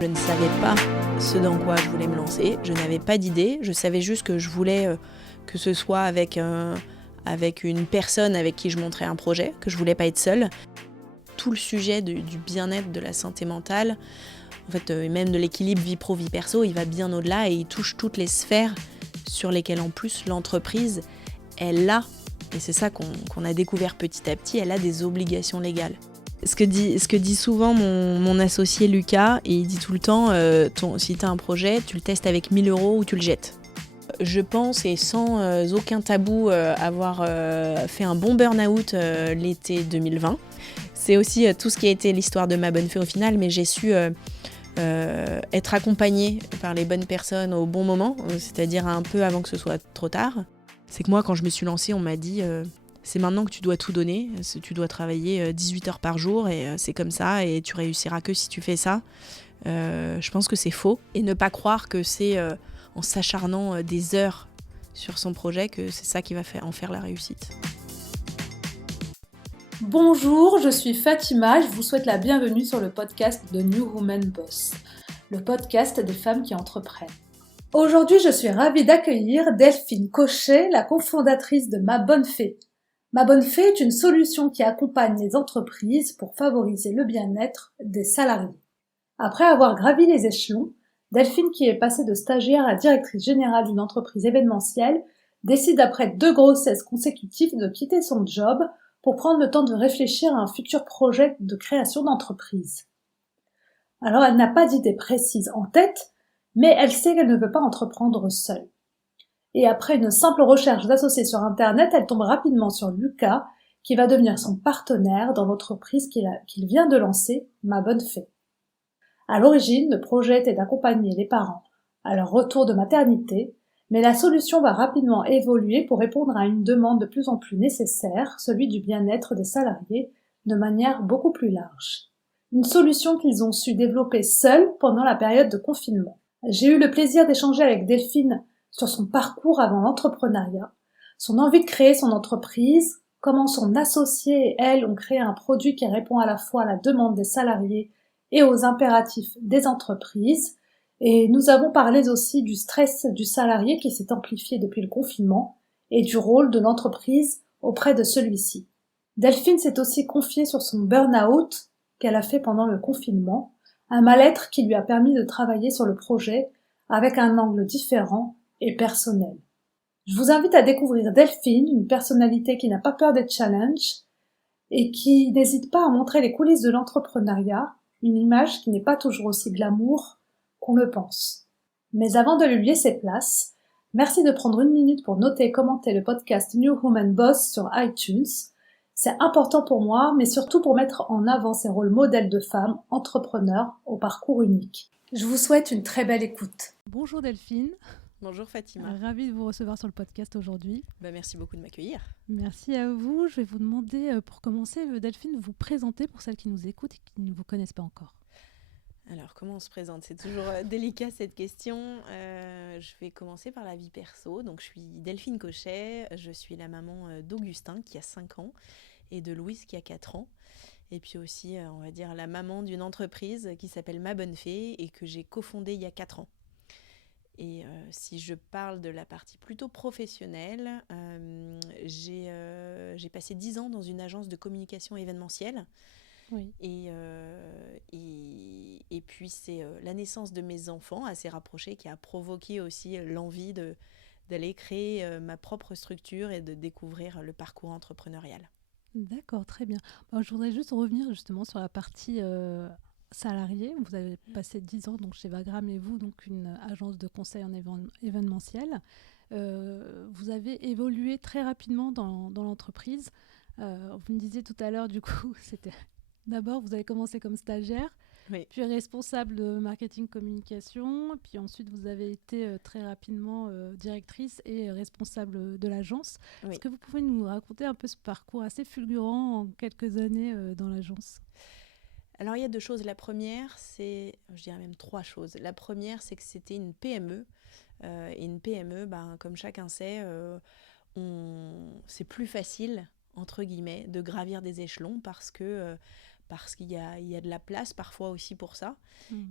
Je ne savais pas ce dans quoi je voulais me lancer, je n'avais pas d'idée, je savais juste que je voulais que ce soit avec une personne avec qui je monterais un projet, que je voulais pas être seule. Tout le sujet du bien-être, de la santé mentale, en fait, même de l'équilibre vie pro-vie perso, il va bien au-delà et il touche toutes les sphères sur lesquelles en plus l'entreprise, elle a, et c'est ça qu'on a découvert petit à petit, elle a des obligations légales. Ce que dit souvent mon associé Lucas, et il dit tout le temps, si tu as un projet, tu le testes avec 1 000 € ou tu le jettes. Je pense, et sans aucun tabou, avoir fait un bon burn-out l'été 2020. C'est aussi tout ce qui a été l'histoire de Ma Bonne Fée au final, mais j'ai su être accompagnée par les bonnes personnes au bon moment, c'est-à-dire un peu avant que ce soit trop tard. C'est que moi, quand je me suis lancée, on m'a dit c'est maintenant que tu dois tout donner, tu dois travailler 18 heures par jour et c'est comme ça et tu réussiras que si tu fais ça. Je pense que c'est faux. Et ne pas croire que c'est en s'acharnant des heures sur son projet que c'est ça qui va en faire la réussite. Bonjour, je suis Fatima, je vous souhaite la bienvenue sur le podcast de New Woman Boss, le podcast des femmes qui entreprennent. Aujourd'hui, je suis ravie d'accueillir Delphine Cochet, la cofondatrice de Ma Bonne Fée. Ma Bonne Fée est une solution qui accompagne les entreprises pour favoriser le bien-être des salariés. Après avoir gravi les échelons, Delphine, qui est passée de stagiaire à directrice générale d'une entreprise événementielle, décide après 2 grossesses consécutives de quitter son job pour prendre le temps de réfléchir à un futur projet de création d'entreprise. Alors elle n'a pas d'idée précise en tête, mais elle sait qu'elle ne veut pas entreprendre seule. Et après une simple recherche d'associés sur Internet, elle tombe rapidement sur Lucas, qui va devenir son partenaire dans l'entreprise qu'il vient de lancer, Ma Bonne Fée. À l'origine, le projet était d'accompagner les parents à leur retour de maternité, mais la solution va rapidement évoluer pour répondre à une demande de plus en plus nécessaire, celui du bien-être des salariés, de manière beaucoup plus large. Une solution qu'ils ont su développer seuls pendant la période de confinement. J'ai eu le plaisir d'échanger avec Delphine sur son parcours avant l'entrepreneuriat, son envie de créer son entreprise, comment son associé et elle ont créé un produit qui répond à la fois à la demande des salariés et aux impératifs des entreprises. Et nous avons parlé aussi du stress du salarié qui s'est amplifié depuis le confinement et du rôle de l'entreprise auprès de celui-ci. Delphine s'est aussi confiée sur son burn-out qu'elle a fait pendant le confinement, un mal-être qui lui a permis de travailler sur le projet avec un angle différent et personnel. Je vous invite à découvrir Delphine, une personnalité qui n'a pas peur des challenges et qui n'hésite pas à montrer les coulisses de l'entrepreneuriat, une image qui n'est pas toujours aussi glamour qu'on le pense. Mais avant de lui laisser place, merci de prendre 1 minute pour noter et commenter le podcast New Woman Boss sur iTunes. C'est important pour moi, mais surtout pour mettre en avant ces rôles modèles de femmes entrepreneurs au parcours unique. Je vous souhaite une très belle écoute. Bonjour Delphine. Bonjour Fatima. Ravie de vous recevoir sur le podcast aujourd'hui. Merci beaucoup de m'accueillir. Merci à vous. Je vais vous demander, pour commencer, Delphine, de vous présenter pour celles qui nous écoutent et qui ne vous connaissent pas encore. Alors, comment on se présente ? C'est toujours délicat cette question. Je vais commencer par la vie perso. Donc, je suis Delphine Cochet. Je suis la maman d'Augustin qui a 5 ans et de Louise qui a 4 ans. Et puis aussi, on va dire, la maman d'une entreprise qui s'appelle Ma Bonne Fée et que j'ai cofondée il y a 4 ans. Et si je parle de la partie plutôt professionnelle, j'ai passé 10 ans dans une agence de communication événementielle. Oui. Et puis c'est la naissance de mes enfants assez rapprochés qui a provoqué aussi l'envie d'aller créer ma propre structure et de découvrir le parcours entrepreneurial. D'accord, très bien. Je voudrais juste revenir justement sur la partie salariée. Vous avez passé 10 ans donc, chez Wagram et vous, donc une agence de conseil en événementiel. Vous avez évolué très rapidement dans l'entreprise. Vous me disiez tout à l'heure, du coup, c'était... D'abord, vous avez commencé comme stagiaire, oui. Puis responsable de marketing communication, puis ensuite vous avez été très rapidement directrice et responsable de l'agence. Oui. Est-ce que vous pouvez nous raconter un peu ce parcours assez fulgurant en quelques années dans l'agence ? Alors il y a 2 choses. La première, je dirais même 3 choses. La première, c'est que c'était une PME. Et une PME, comme chacun sait, c'est plus facile, entre guillemets, de gravir des échelons parce que parce qu'il y a de la place parfois aussi pour ça.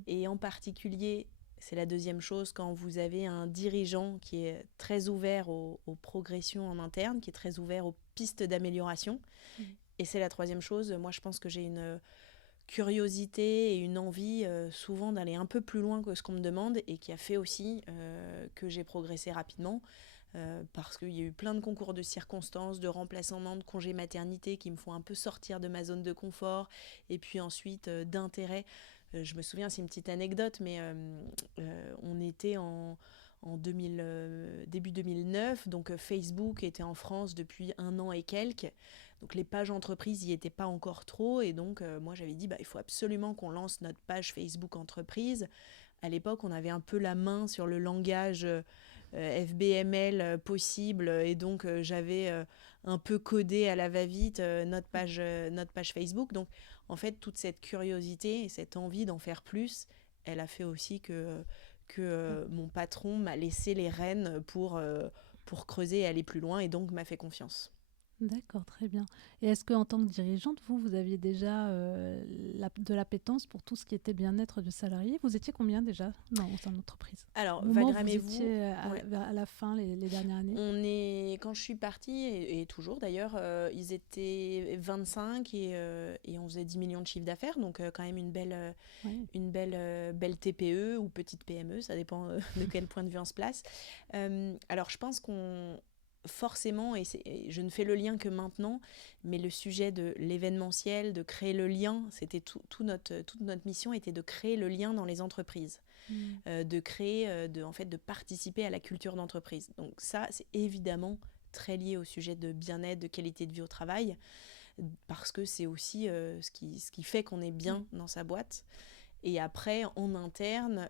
Et en particulier, c'est la deuxième chose, quand vous avez un dirigeant qui est très ouvert aux progressions en interne, qui est très ouvert aux pistes d'amélioration. Et c'est la troisième chose, moi je pense que j'ai une curiosité et une envie souvent d'aller un peu plus loin que ce qu'on me demande, et qui a fait aussi que j'ai progressé rapidement. Parce qu'il y a eu plein de concours de circonstances, de remplacements, de congés maternité qui me font un peu sortir de ma zone de confort, et puis ensuite d'intérêt. Je me souviens, c'est une petite anecdote, mais on était en 2000, début 2009, donc Facebook était en France depuis 1 an et quelques, donc les pages entreprises n'y étaient pas encore trop, et donc moi j'avais dit il faut absolument qu'on lance notre page Facebook entreprise. À l'époque, on avait un peu la main sur le langage FBML possible, et donc j'avais un peu codé à la va-vite notre page Facebook. Donc en fait, toute cette curiosité et cette envie d'en faire plus, elle a fait aussi que mon patron m'a laissé les rênes pour creuser et aller plus loin, et donc m'a fait confiance. D'accord, très bien. Et est-ce qu'en tant que dirigeante, vous aviez déjà de l'appétence pour tout ce qui était bien-être du salarié? Vous étiez combien déjà au sein de l'entreprise? Alors, Au moment où vous Vagram et vous, étiez ouais. à la fin, les dernières années? Quand je suis partie, et toujours d'ailleurs, ils étaient 25, et on faisait 10 millions de chiffre d'affaires, donc quand même une belle TPE ou petite PME, ça dépend de quel point de vue on se place. Alors je pense qu'on forcément, et je ne fais le lien que maintenant, mais le sujet de l'événementiel, de créer le lien, c'était toute notre mission était de créer le lien dans les entreprises, de créer, de participer à la culture d'entreprise. Donc ça, c'est évidemment très lié au sujet de bien-être, de qualité de vie au travail, parce que c'est aussi ce qui fait qu'on est bien dans sa boîte. Et après, en interne,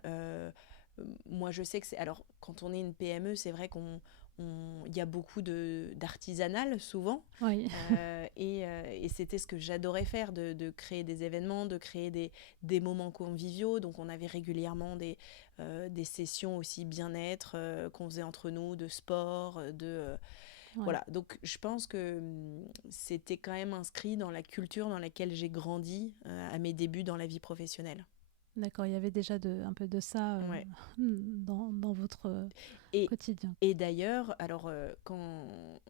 moi je sais que c'est... Alors, quand on est une PME, c'est vrai il y a beaucoup d'artisanal souvent, Oui. et c'était ce que j'adorais faire, de créer des événements, de créer des moments conviviaux. Donc on avait régulièrement des sessions aussi bien-être qu'on faisait entre nous, de sport, voilà. Donc je pense que c'était quand même inscrit dans la culture dans laquelle j'ai grandi à mes débuts dans la vie professionnelle. D'accord, il y avait déjà un peu de ça Ouais. dans votre quotidien. Et d'ailleurs, alors quand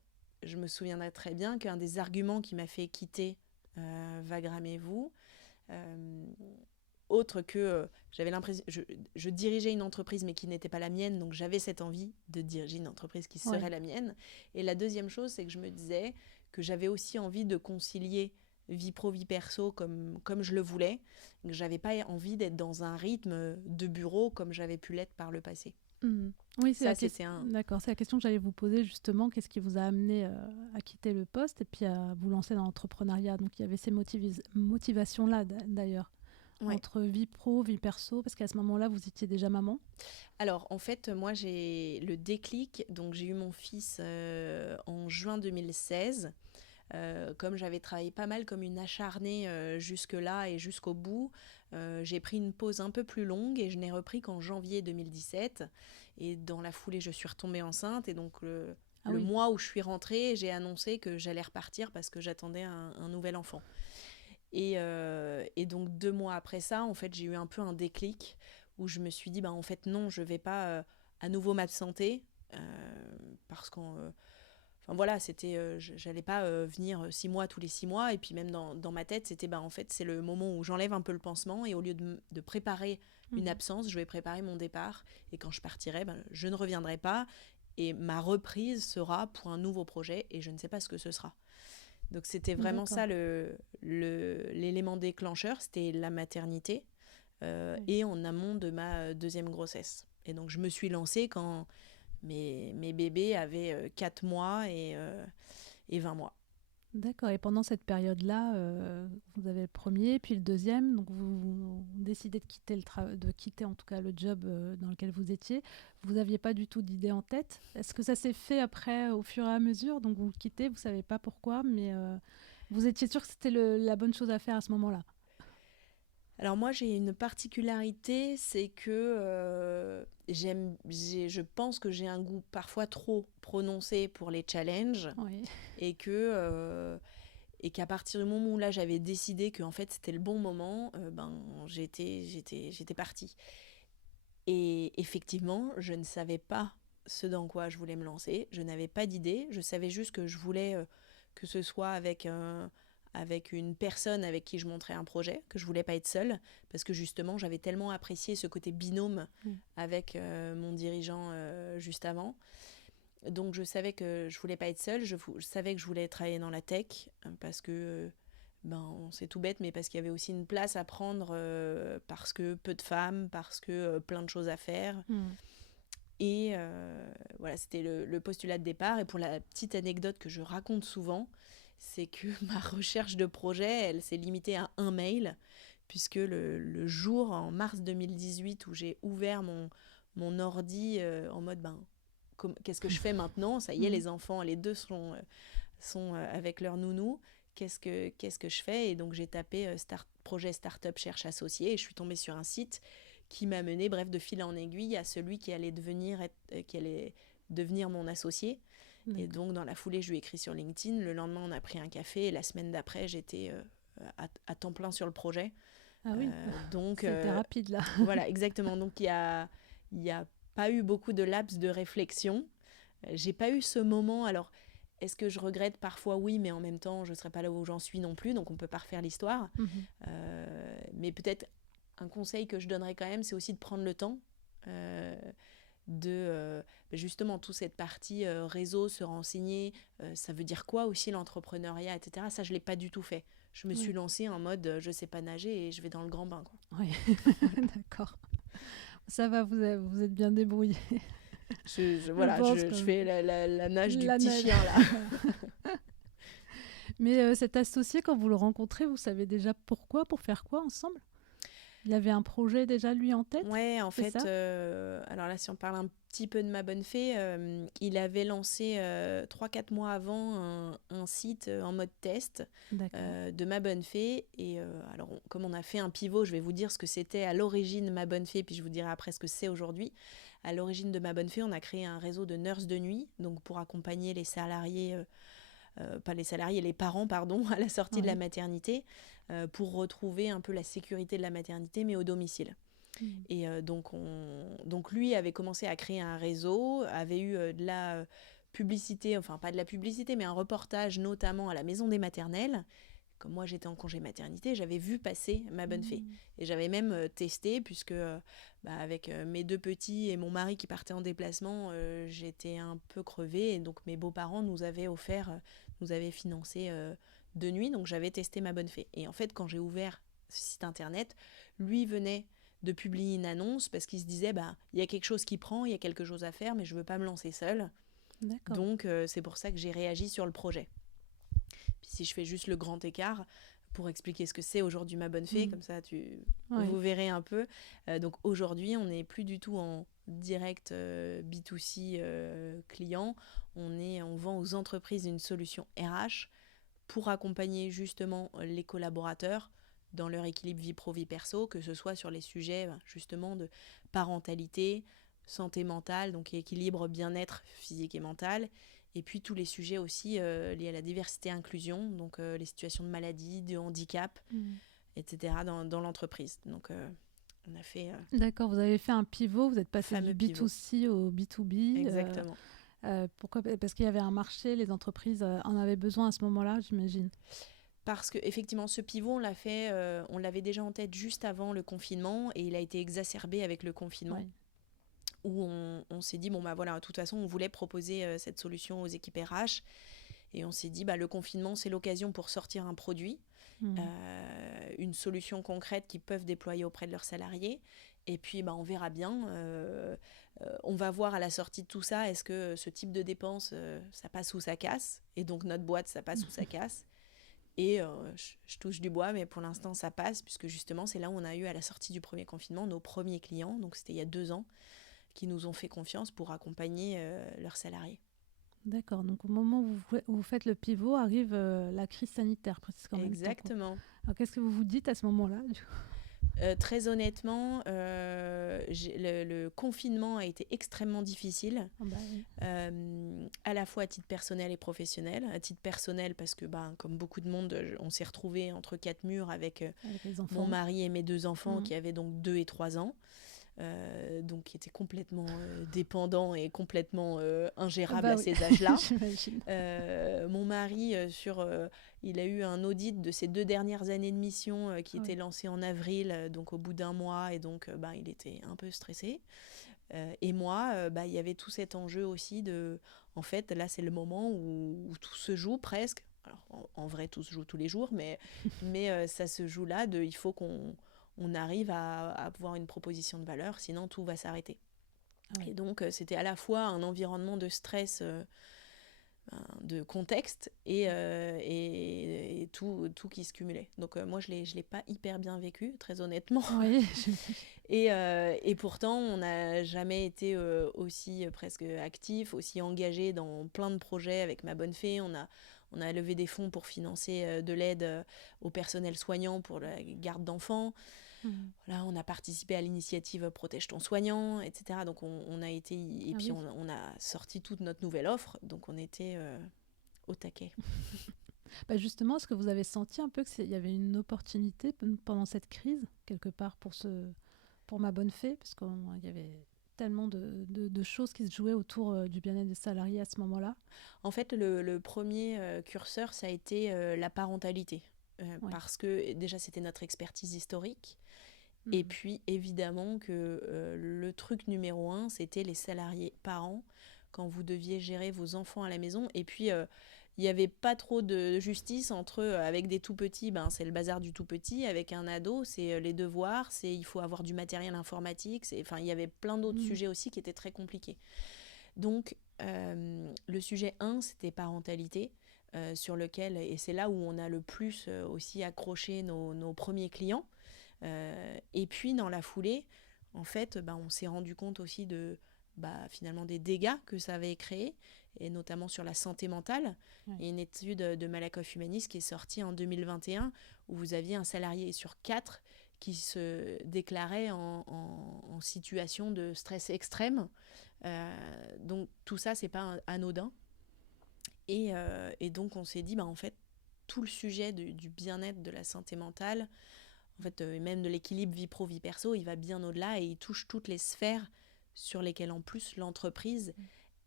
je me souviendrai très bien qu'un des arguments qui m'a fait quitter Vagram et vous, autre que j'avais l'impression, je dirigeais une entreprise mais qui n'était pas la mienne, donc j'avais cette envie de diriger une entreprise qui serait la mienne. Et la deuxième chose, c'est que je me disais que j'avais aussi envie de concilier vie pro, vie perso comme je le voulais. Donc, j'avais pas envie d'être dans un rythme de bureau comme j'avais pu l'être par le passé. Oui, c'est D'accord, c'est la question que j'allais vous poser justement. Qu'est-ce qui vous a amené à quitter le poste et puis à vous lancer dans l'entrepreneuriat? Donc il y avait ces motivations-là d'ailleurs, entre vie pro, vie perso, parce qu'à ce moment-là, vous étiez déjà maman. Alors en fait, moi j'ai le déclic, donc j'ai eu mon fils en juin 2016. Comme j'avais travaillé pas mal comme une acharnée jusque-là et jusqu'au bout, j'ai pris une pause un peu plus longue et je n'ai repris qu'en janvier 2017. Et dans la foulée, je suis retombée enceinte. Et donc, le mois où je suis rentrée, j'ai annoncé que j'allais repartir parce que j'attendais un nouvel enfant. Et donc, 2 mois après ça, en fait, j'ai eu un peu un déclic où je me suis dit, en fait, non, je ne vais pas à nouveau m'absenter parce qu'en... Enfin voilà, j'allais pas venir 6 mois tous les 6 mois, et puis même dans ma tête, c'était en fait c'est le moment où j'enlève un peu le pansement, et au lieu de préparer une absence, je vais préparer mon départ, et quand je partirai, je ne reviendrai pas, et ma reprise sera pour un nouveau projet, et je ne sais pas ce que ce sera. Donc c'était vraiment ça l'élément déclencheur, c'était la maternité, et en amont de ma deuxième grossesse. Et donc je me suis lancée quand... Mes bébés avaient 4 mois et 20 mois. D'accord. Et pendant cette période-là, vous avez le premier, puis le deuxième. Donc, vous décidez de quitter en tout cas le job dans lequel vous étiez. Vous n'aviez pas du tout d'idée en tête. Est-ce que ça s'est fait après, au fur et à mesure? Donc, vous le quittez, vous ne savez pas pourquoi, mais vous étiez sûr que c'était la bonne chose à faire à ce moment-là? Alors moi, j'ai une particularité, c'est que je pense que j'ai un goût parfois trop prononcé pour les challenges, Oui. et que et qu'à partir du moment où là j'avais décidé que en fait c'était le bon moment, j'étais partie. Et effectivement, je ne savais pas ce dans quoi je voulais me lancer. Je n'avais pas d'idée. Je savais juste que je voulais que ce soit avec une personne avec qui je montrais un projet, que je voulais pas être seule, parce que justement, j'avais tellement apprécié ce côté binôme avec mon dirigeant juste avant. Donc je savais que je voulais pas être seule. Je savais que je voulais travailler dans la tech, parce que c'est tout bête, mais parce qu'il y avait aussi une place à prendre, parce que peu de femmes, parce que plein de choses à faire. Et voilà, c'était le postulat de départ. Et pour la petite anecdote que je raconte souvent, c'est que ma recherche de projet, elle s'est limitée à un mail, puisque le jour, en mars 2018, où j'ai ouvert mon ordi en mode, qu'est-ce que je fais maintenant ? Ça y est, les enfants, les deux sont avec leur nounou. Qu'est-ce que je fais ? Et donc j'ai tapé projet Startup cherche associé, et je suis tombée sur un site qui m'a mené, bref, de fil en aiguille à celui qui allait devenir mon associé. D'accord. Et donc dans la foulée, je lui ai écrit sur LinkedIn. Le lendemain, on a pris un café, et la semaine d'après, j'étais à temps plein sur le projet. Ah oui, donc c'était rapide là. Voilà, exactement. Donc il y a pas eu beaucoup de laps de réflexion. J'ai pas eu ce moment. Alors, est-ce que je regrette ? Parfois oui, mais en même temps, je ne serais pas là où j'en suis non plus, donc on ne peut pas refaire l'histoire. Mais peut-être un conseil que je donnerais quand même, c'est aussi de prendre le temps de justement toute cette partie réseau, se renseigner, ça veut dire quoi aussi l'entrepreneuriat, etc. Ça, je ne l'ai pas du tout fait. Je me suis lancée en mode je ne sais pas nager et je vais dans le grand bain, quoi. Oui, d'accord. Ça va, vous êtes bien débrouillé. Je fais la nage du petit chien, là. Mais cet associé, quand vous le rencontrez, vous savez déjà pourquoi, pour faire quoi ensemble ? Il avait un projet déjà, lui, en tête ? Ouais, en fait, alors là, si on parle un petit peu de Ma Bonne Fée, il avait lancé 3-4 mois avant un site en mode test de Ma Bonne Fée. Et alors, comme on a fait un pivot, je vais vous dire ce que c'était à l'origine Ma Bonne Fée, puis je vous dirai après ce que c'est aujourd'hui. À l'origine de Ma Bonne Fée, on a créé un réseau de nurses de nuit, donc pour accompagner les salariés... pas les salariés, les parents, pardon, à la sortie de la maternité, pour retrouver un peu la sécurité de la maternité, mais au domicile. Et donc lui avait commencé à créer un réseau, avait eu de la publicité, enfin pas de la publicité, mais un reportage notamment à la maison des maternelles. Comme moi j'étais en congé maternité, j'avais vu passer Ma Bonne Fée. Et j'avais même testé, puisque avec mes 2 petits et mon mari qui partait en déplacement, j'étais un peu crevée. Et donc mes beaux-parents nous avaient financé 2 nuits. Donc j'avais testé Ma Bonne Fée. Et en fait, quand j'ai ouvert ce site internet, lui venait de publier une annonce parce qu'il se disait, il y a quelque chose qui prend, il y a quelque chose à faire, mais je ne veux pas me lancer seule. D'accord. Donc c'est pour ça que j'ai réagi sur le projet. Puis si je fais juste le grand écart pour expliquer ce que c'est aujourd'hui Ma Bonne Fée, comme ça vous verrez un peu. Donc aujourd'hui, on n'est plus du tout en direct B2C client. On vend aux entreprises une solution RH pour accompagner justement les collaborateurs dans leur équilibre vie pro-vie perso, que ce soit sur les sujets justement de parentalité, santé mentale, donc équilibre bien-être physique et mental, et puis tous les sujets aussi liés à la diversité et inclusion, donc les situations de maladie, de handicap, etc. dans l'entreprise. Donc on a fait... D'accord, vous avez fait un pivot, vous êtes passé du B2C au B2B. Exactement. Pourquoi ? Parce qu'il y avait un marché, les entreprises en avaient besoin à ce moment-là, j'imagine. Parce qu'effectivement, ce pivot, on l'avait déjà en tête juste avant le confinement, et il a été exacerbé avec le confinement, où on s'est dit, de toute façon, on voulait proposer cette solution aux équipes RH, et on s'est dit, le confinement, c'est l'occasion pour sortir un produit, une solution concrète qu'ils peuvent déployer auprès de leurs salariés, et puis on verra bien, on va voir à la sortie de tout ça, est-ce que ce type de dépense, ça passe ou ça casse, et donc notre boîte, ça passe ou ça casse. Et je touche du bois, mais pour l'instant ça passe, puisque justement c'est là où on a eu à la sortie du premier confinement nos premiers clients, donc c'était il y a 2 ans, qui nous ont fait confiance pour accompagner leurs salariés. D'accord, donc au moment où vous faites le pivot, arrive la crise sanitaire presque en même temps. Exactement. Alors qu'est-ce que vous vous dites à ce moment-là ? Très honnêtement, le confinement a été extrêmement difficile, Oui. à la fois à titre personnel et professionnel. À titre personnel, parce que comme beaucoup de monde, on s'est retrouvés entre quatre murs avec les enfants. mon mari et mes deux enfants qui avaient donc 2 et 3 ans. Donc qui était complètement dépendant et complètement ingérable à ces âges-là. Mon mari, il a eu un audit de ses 2 dernières années de mission qui était lancé en avril, donc au bout d'un mois, et donc il était un peu stressé. Et moi, il y avait tout cet enjeu aussi de... En fait, là, c'est le moment où tout se joue presque. Alors, en vrai, tout se joue tous les jours, mais ça se joue là, il faut qu'on arrive à avoir une proposition de valeur, sinon tout va s'arrêter. Et donc, c'était à la fois un environnement de stress, de contexte, et tout qui se cumulait. Donc, moi, je l'ai pas hyper bien vécu, très honnêtement. Oui. Et pourtant, on n'a jamais été aussi presque actif, aussi engagé dans plein de projets avec Ma Bonne Fée. On a levé des fonds pour financer de l'aide au personnel soignant pour la garde d'enfants. Voilà, on a participé à l'initiative Protège ton soignant, etc. Donc on a été... Et puis on a sorti toute notre nouvelle offre, donc on était au taquet. Justement, est-ce que vous avez senti un peu qu'il y avait une opportunité pendant cette crise, quelque part, pour Ma Bonne Fée, parce qu'il y avait tellement de choses qui se jouaient autour du bien-être des salariés à ce moment-là? En fait, le premier curseur, ça a été la parentalité. Parce que déjà, c'était notre expertise historique. Et puis, évidemment, que le truc numéro 1, c'était les salariés parents, quand vous deviez gérer vos enfants à la maison. Et puis, il n'y avait pas trop de justice entre avec des tout-petits, c'est le bazar du tout-petit. Avec un ado, c'est les devoirs, il faut avoir du matériel informatique. Il y avait plein d'autres sujets aussi qui étaient très compliqués. Donc, le sujet 1, c'était parentalité, sur lequel, et c'est là où on a le plus aussi accroché nos premiers clients. Et puis, dans la foulée, en fait, on s'est rendu compte aussi finalement des dégâts que ça avait créés, et notamment sur la santé mentale. Il y a une étude de Malakoff Humanis qui est sortie en 2021, où vous aviez un salarié sur 4 qui se déclarait en situation de stress extrême. Donc tout ça, c'est pas anodin. Et donc on s'est dit, en fait, tout le sujet du bien-être, de la santé mentale, en fait, même de l'équilibre vie pro, vie perso, il va bien au-delà, et il touche toutes les sphères sur lesquelles, en plus, l'entreprise,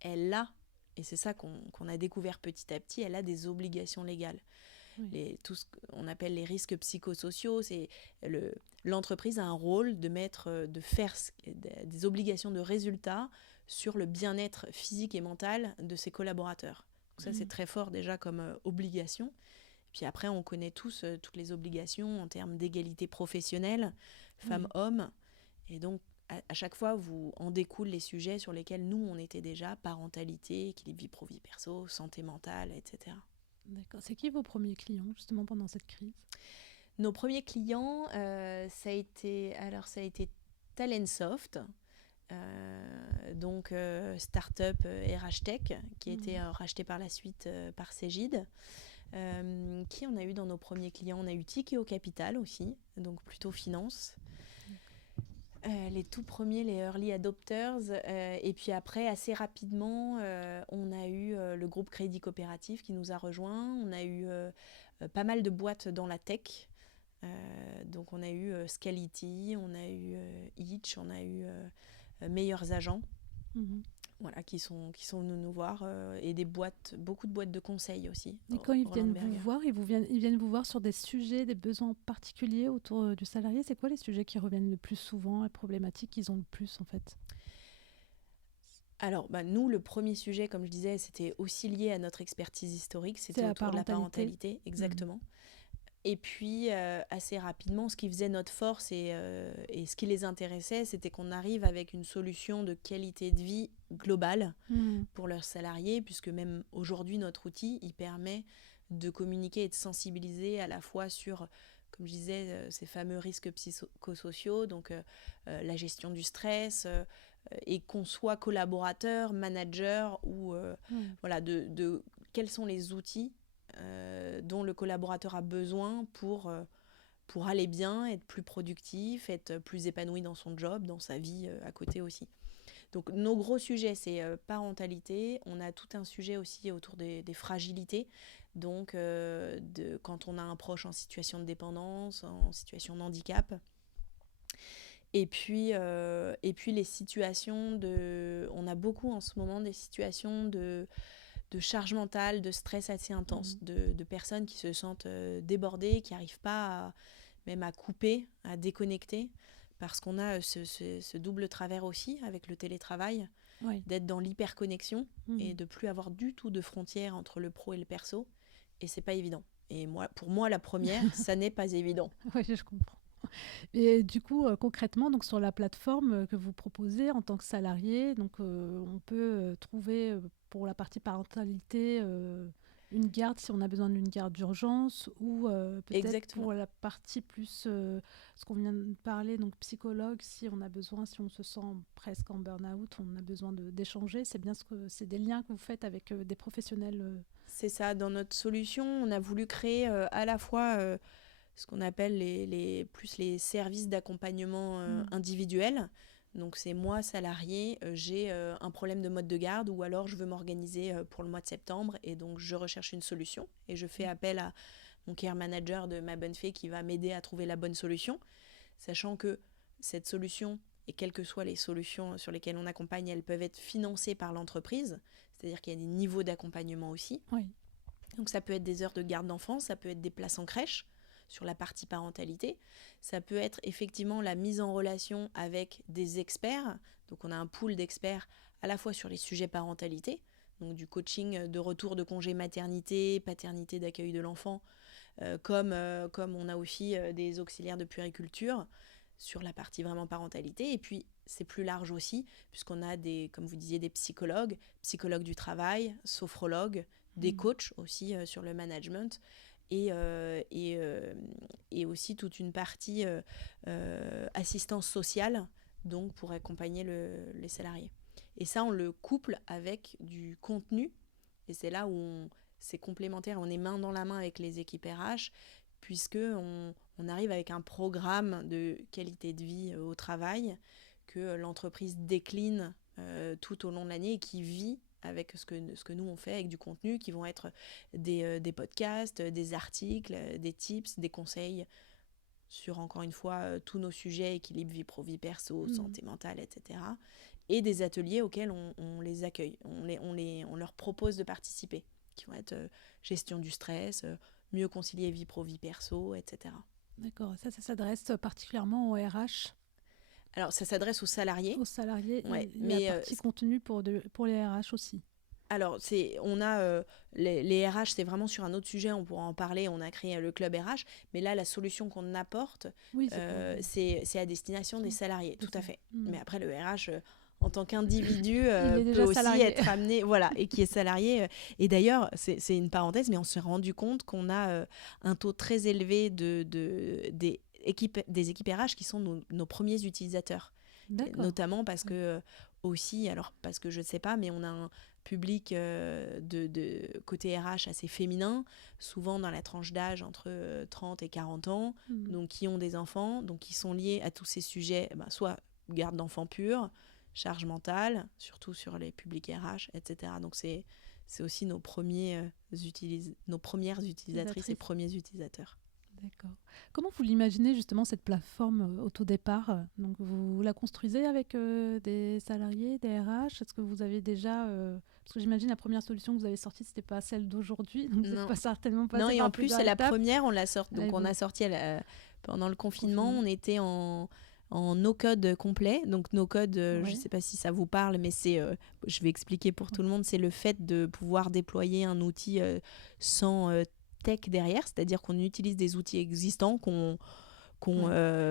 elle a, et c'est ça qu'on a découvert petit à petit, elle a des obligations légales. Tout ce qu'on appelle les risques psychosociaux, c'est l'entreprise a un rôle de faire des obligations de résultats sur le bien-être physique et mental de ses collaborateurs. Donc ça, c'est très fort déjà comme obligation. Puis après, on connaît tous toutes les obligations en termes d'égalité professionnelle, femmes-hommes. Et donc, à chaque fois, en découlent les sujets sur lesquels nous, on était déjà: parentalité, équilibre vie pro-vie perso, santé mentale, etc. D'accord. C'est qui vos premiers clients, justement, pendant cette crise? Nos premiers clients, ça a été Talentsoft, donc start-up RH Tech, qui a été racheté par la suite par Cégide. Qui on a eu dans nos premiers clients? On a eu Tikeo Capital aussi, donc plutôt finance. Les tout premiers, les early adopters, et puis après, assez rapidement, on a eu le groupe Crédit Coopératif qui nous a rejoints. On a eu pas mal de boîtes dans la tech. Donc on a eu Scality, on a eu Itch, on a eu Meilleurs Agents. Voilà, qui sont venus nous voir, et beaucoup de boîtes de conseil aussi. Et quand ils viennent vous voir, ils viennent vous voir sur des sujets, des besoins particuliers autour du salarié. C'est quoi les sujets qui reviennent le plus souvent, les problématiques qu'ils ont le plus, en fait? Alors, nous, le premier sujet, comme je disais, c'était aussi lié à notre expertise historique, c'était autour de la parentalité, exactement. Et puis, assez rapidement, ce qui faisait notre force et ce qui les intéressait, c'était qu'on arrive avec une solution de qualité de vie globale pour leurs salariés, puisque même aujourd'hui, notre outil, il permet de communiquer et de sensibiliser à la fois sur, comme je disais, ces fameux risques psychosociaux, donc la gestion du stress, et qu'on soit collaborateur, manager, ou voilà, quels sont les outils dont le collaborateur a besoin pour pour aller bien, être plus productif, être plus épanoui dans son job, dans sa vie à côté aussi. Donc nos gros sujets, c'est parentalité. On a tout un sujet aussi autour des fragilités. Donc quand on a un proche en situation de dépendance, en situation de handicap. Et puis les situations on a beaucoup en ce moment des situations de charge mentale, de stress assez intense, de personnes qui se sentent débordées, qui n'arrivent pas même à couper, à déconnecter, parce qu'on a ce double travers aussi avec le télétravail, d'être dans l'hyperconnexion et de plus avoir du tout de frontières entre le pro et le perso, et c'est pas évident. Et pour moi, la première, ça n'est pas évident. Oui, je comprends. Et du coup, concrètement, donc sur la plateforme que vous proposez en tant que salarié, donc on peut trouver pour la partie parentalité une garde si on a besoin d'une garde d'urgence, ou peut-être Exactement. pour la partie plus ce qu'on vient de parler, donc psychologue, si on a besoin, si on se sent presque en burn-out, on a besoin d'échanger. C'est bien c'est des liens que vous faites avec des professionnels. C'est ça. Dans notre solution, on a voulu créer à la fois ce qu'on appelle plus les services d'accompagnement individuel. Donc c'est moi, salarié, j'ai un problème de mode de garde, ou alors je veux m'organiser pour le mois de septembre, et donc je recherche une solution et je fais appel à mon care manager de ma bonne fée qui va m'aider à trouver la bonne solution, sachant que cette solution, et quelles que soient les solutions sur lesquelles on accompagne, elles peuvent être financées par l'entreprise, c'est-à-dire qu'il y a des niveaux d'accompagnement aussi. Oui. Donc ça peut être des heures de garde d'enfants, ça peut être des places en crèche, sur la partie parentalité. Ça peut être effectivement la mise en relation avec des experts. Donc on a un pool d'experts à la fois sur les sujets parentalité, donc du coaching de retour de congé maternité, paternité, d'accueil de l'enfant, comme on a aussi des auxiliaires de puériculture sur la partie vraiment parentalité. Et puis c'est plus large aussi, puisqu'on a comme vous disiez, des psychologues du travail, sophrologues, des coachs aussi sur le management, et aussi toute une partie assistance sociale, donc pour accompagner les salariés. Et ça, on le couple avec du contenu, et c'est là où c'est complémentaire, on est main dans la main avec les équipes RH, puisqu'on arrive avec un programme de qualité de vie au travail que l'entreprise décline tout au long de l'année, et qui vit avec ce que nous on fait, avec du contenu qui vont être des podcasts, des articles, des tips, des conseils sur, encore une fois, tous nos sujets, équilibre vie pro, vie perso, santé mentale, etc. Et des ateliers auxquels on les accueille, on leur propose de participer, qui vont être gestion du stress, mieux concilier vie pro, vie perso, etc. D'accord, ça s'adresse particulièrement aux RH. Alors, ça s'adresse aux salariés. Aux salariés, ouais, mais la partie contenu pour les RH aussi. Alors, on a les RH, c'est vraiment sur un autre sujet, on pourra en parler, on a créé le club RH, mais là, la solution qu'on apporte, c'est à destination des salariés, tout à fait. Mais après, le RH, en tant qu'individu, peut aussi être amené, voilà, et qui est salarié. Et d'ailleurs, c'est une parenthèse, mais on s'est rendu compte qu'on a un taux très élevé des équipes RH qui sont nos premiers utilisateurs. Notamment parce que aussi, alors parce que je ne sais pas, mais on a un public de côté RH assez féminin, souvent dans la tranche d'âge entre 30 et 40 ans, donc qui ont des enfants, donc qui sont liés à tous ces sujets, soit garde d'enfants pure, charge mentale, surtout sur les publics RH, etc. Donc c'est aussi nos premières utilisatrices et premiers utilisateurs. D'accord. Comment vous l'imaginez justement cette plateforme au tout départ ? Donc vous la construisez avec des salariés, des RH ? Est-ce que vous avez déjà parce que j'imagine la première solution que vous avez sortie, c'était pas celle d'aujourd'hui, donc c'est pas certainement pas. Non, et en plus c'est la première, on l'a sorti. Donc on a sorti pendant le confinement, on était en no-code complet. Donc no-code, je ne sais pas si ça vous parle, mais je vais expliquer pour tout le monde, c'est le fait de pouvoir déployer un outil sans tech derrière, c'est-à-dire qu'on utilise des outils existants qu'on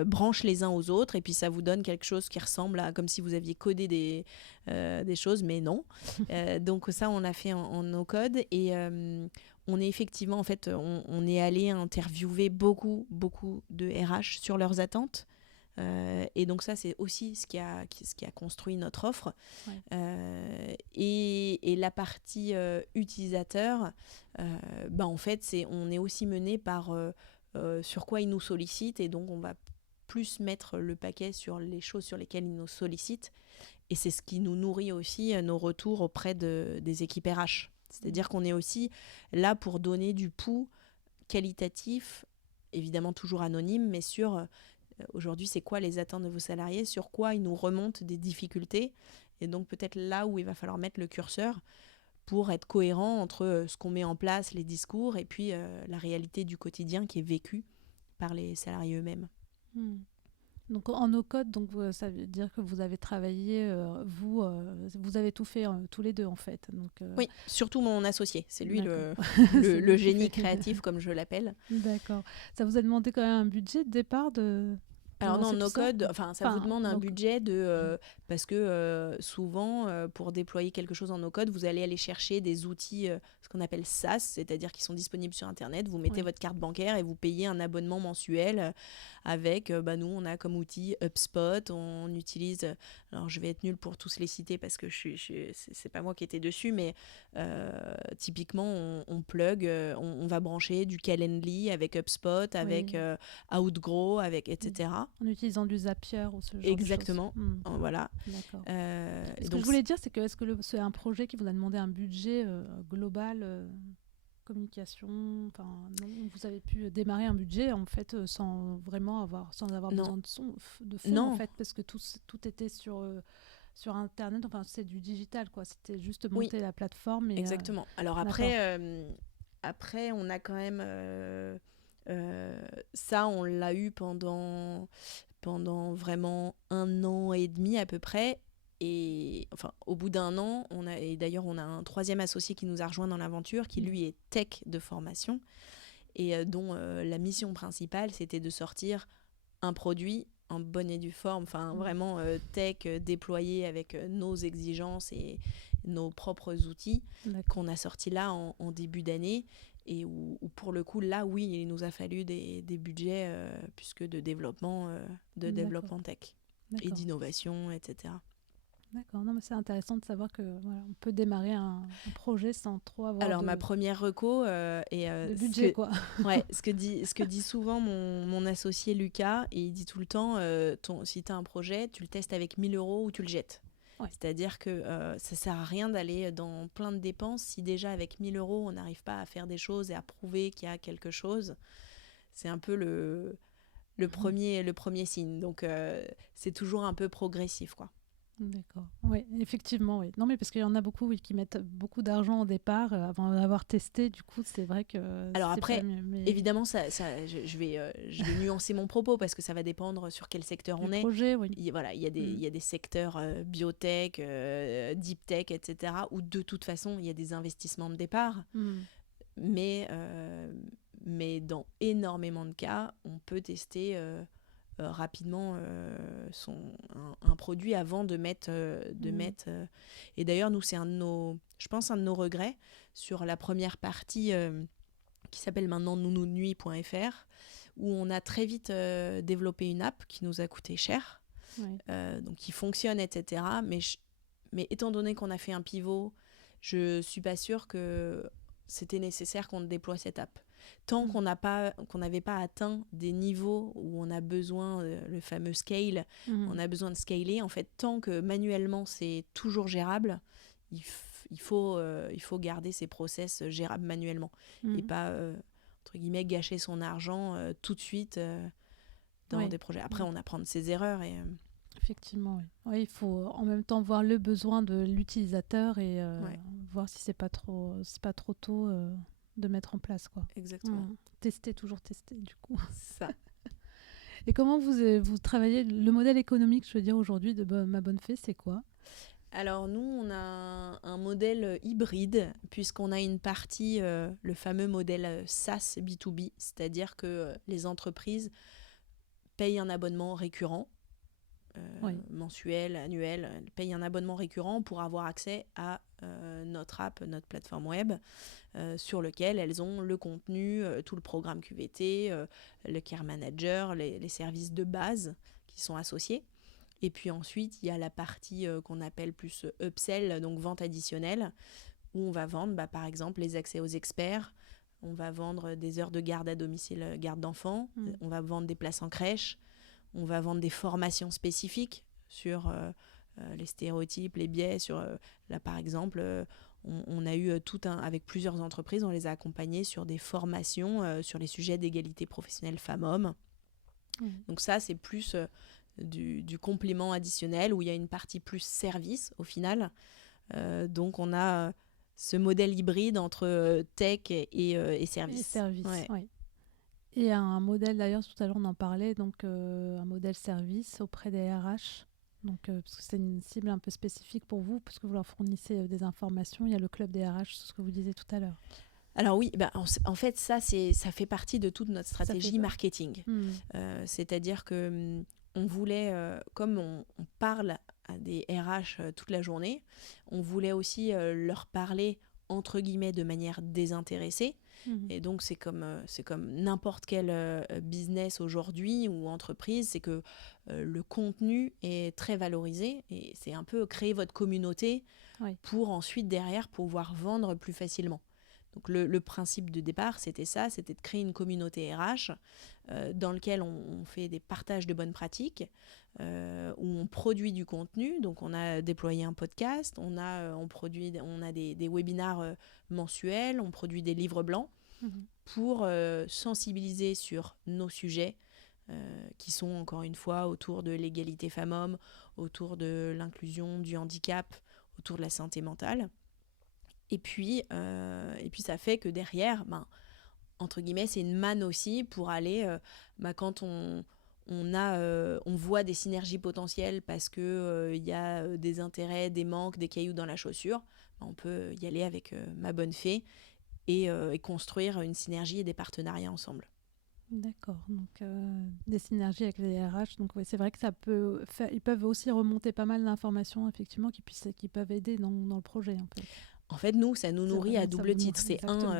branche les uns aux autres, et puis ça vous donne quelque chose qui ressemble à comme si vous aviez codé des choses, mais non. Donc ça, on l'a fait en no-code, et on est effectivement, en fait, on est allé interviewer beaucoup de RH sur leurs attentes. Et donc ça, c'est aussi ce qui a construit notre offre. Et la partie utilisateur, en fait, on est aussi mené par sur quoi ils nous sollicitent, et donc on va plus mettre le paquet sur les choses sur lesquelles ils nous sollicitent. Et c'est ce qui nous nourrit aussi nos retours auprès des équipes RH. C'est-à-dire qu'on est aussi là pour donner du pouls qualitatif, évidemment toujours anonyme, mais sur aujourd'hui c'est quoi les attentes de vos salariés, sur quoi ils nous remontent des difficultés, et donc peut-être là où il va falloir mettre le curseur pour être cohérent entre ce qu'on met en place, les discours, et puis la réalité du quotidien qui est vécue par les salariés eux-mêmes. Donc en no-code, donc, ça veut dire que vous avez travaillé, vous avez tout fait tous les deux en fait. Donc, Oui, surtout mon associé, c'est lui C'est le lui qui génie fait. créatif comme je l'appelle. D'accord. Ça vous a demandé quand même un budget de départ de Alors non, lancer tout ça no-code, ça vous demande un donc, budget parce que souvent, pour déployer quelque chose en no-code, vous allez aller chercher des outils, ce qu'on appelle SaaS, c'est-à-dire qui sont disponibles sur Internet. Vous mettez Ouais. votre carte bancaire et vous payez un abonnement mensuel avec, nous, on a comme outil HubSpot, on utilise, alors je vais être nulle pour tous les citer parce que c'est pas moi qui étais dessus, mais typiquement, on plug, on va brancher du Calendly avec HubSpot, avec Outgrow, avec etc. En utilisant du Zapier ou ce genre Exactement, de choses. voilà. D'accord. Et Ce que donc, je voulais dire, c'est que est-ce que c'est un projet qui vous a demandé un budget global, communication, non, vous avez pu démarrer un budget en fait sans avoir Non. besoin de fonds Non. en fait, parce que tout était sur Internet, c'est du digital quoi, c'était juste monter la plateforme. Et, exactement. Alors après, on a quand même ça, on l'a eu pendant vraiment 1 an et demi à peu près. Et au bout d'1 an, et d'ailleurs on a un 3e associé qui nous a rejoint dans l'aventure, qui lui est tech de formation, et dont la mission principale c'était de sortir un produit en bonne et due forme, vraiment tech déployé avec nos exigences et nos propres outils, qu'on a sorti là en début d'année, et où pour le coup là oui il nous a fallu des budgets puisque de développement tech et d'innovation, etc. D'accord, non mais c'est intéressant de savoir que on peut démarrer un projet sans trop avoir Alors ma première reco est de budget quoi. Ouais, ce que dit souvent mon associé Lucas, et il dit tout le temps si tu as un projet, tu le testes avec 1 000 € ou tu le jettes. Ouais. C'est-à-dire que ça sert à rien d'aller dans plein de dépenses si déjà avec 1 000 € on n'arrive pas à faire des choses et à prouver qu'il y a quelque chose. C'est un peu le premier signe. Donc c'est toujours un peu progressif quoi. D'accord. Oui, effectivement, oui. Non, mais parce qu'il y en a beaucoup qui mettent beaucoup d'argent au départ avant d'avoir testé. Du coup, c'est vrai que. Alors c'est après, pas mieux, mais... évidemment, je vais nuancer mon propos parce que ça va dépendre sur quel secteur on est. Projet, oui. Il y a des secteurs biotech, deep tech, etc. où de toute façon, il y a des investissements de départ. Mais dans énormément de cas, on peut tester rapidement un produit avant de mettre et d'ailleurs nous c'est un de nos regrets sur la première partie qui s'appelle maintenant nounoudnuit.fr, où on a très vite développé une app qui nous a coûté cher, donc qui fonctionne, etc. Mais étant donné qu'on a fait un pivot, je suis pas sûre que c'était nécessaire qu'on déploie cette app. Tant qu'on n'avait pas atteint des niveaux où on a besoin, le fameux scale, on a besoin de scaler, en fait, tant que manuellement c'est toujours gérable, il faut garder ses process gérables manuellement et pas, entre guillemets, gâcher son argent tout de suite dans des projets. Après, on apprend de ses erreurs. Effectivement, oui. Oui, il faut en même temps voir le besoin de l'utilisateur et voir si c'est pas trop tôt de mettre en place, quoi. Exactement. Toujours tester, du coup. Ça. Et comment vous travaillez le modèle économique, je veux dire, aujourd'hui de Ma Bonne Fée, c'est quoi ? Alors nous, on a un modèle hybride, puisqu'on a une partie, le fameux modèle SaaS B2B, c'est-à-dire que les entreprises payent un abonnement récurrent, mensuel, annuel, elles payent un abonnement récurrent pour avoir accès à notre app, notre plateforme web, sur lequel elles ont le contenu, tout le programme QVT, le Care Manager, les services de base qui sont associés. Et puis ensuite, il y a la partie qu'on appelle plus upsell, donc vente additionnelle, où on va vendre par exemple les accès aux experts. on va vendre des heures de garde à domicile, garde d'enfants, on va vendre des places en crèche, on va vendre des formations spécifiques sur les stéréotypes, les biais. Là, par exemple, on a eu avec plusieurs entreprises, on les a accompagnés sur des formations sur les sujets d'égalité professionnelle femmes-hommes. Donc ça, c'est plus du complément additionnel où il y a une partie plus service au final. Donc on a ce modèle hybride entre tech et service. Et service, ouais. Oui. Et un modèle, d'ailleurs, tout à l'heure on en parlait, donc un modèle service auprès des RH. Donc, parce que c'est une cible un peu spécifique pour vous, parce que vous leur fournissez des informations. Il y a le club des RH, c'est ce que vous disiez tout à l'heure. Alors oui, en fait, ça fait partie de toute notre stratégie marketing. C'est-à-dire que on voulait, comme on parle à des RH toute la journée, on voulait aussi leur parler entre guillemets de manière désintéressée. Et donc c'est comme n'importe quel business aujourd'hui ou entreprise, c'est que le contenu est très valorisé et c'est un peu créer votre communauté pour ensuite derrière pouvoir vendre plus facilement. Donc le principe de départ, c'était de créer une communauté RH dans laquelle on fait des partages de bonnes pratiques, où on produit du contenu. Donc on a déployé un podcast, on a des webinars mensuels, on produit des livres blancs pour sensibiliser sur nos sujets qui sont encore une fois autour de l'égalité femmes-hommes, autour de l'inclusion, du handicap, autour de la santé mentale. Et puis ça fait que derrière, entre guillemets, c'est une manne aussi pour aller, quand on voit des synergies potentielles parce qu'il y a des intérêts, des manques, des cailloux dans la chaussure, on peut y aller avec ma bonne fée et construire une synergie et des partenariats ensemble. D'accord, donc des synergies avec les RH. Donc c'est vrai que ça peut faire, ils peuvent aussi remonter pas mal d'informations effectivement qui peuvent aider dans le projet un peu. En fait, nous, ça nous nourrit à double titre. C'est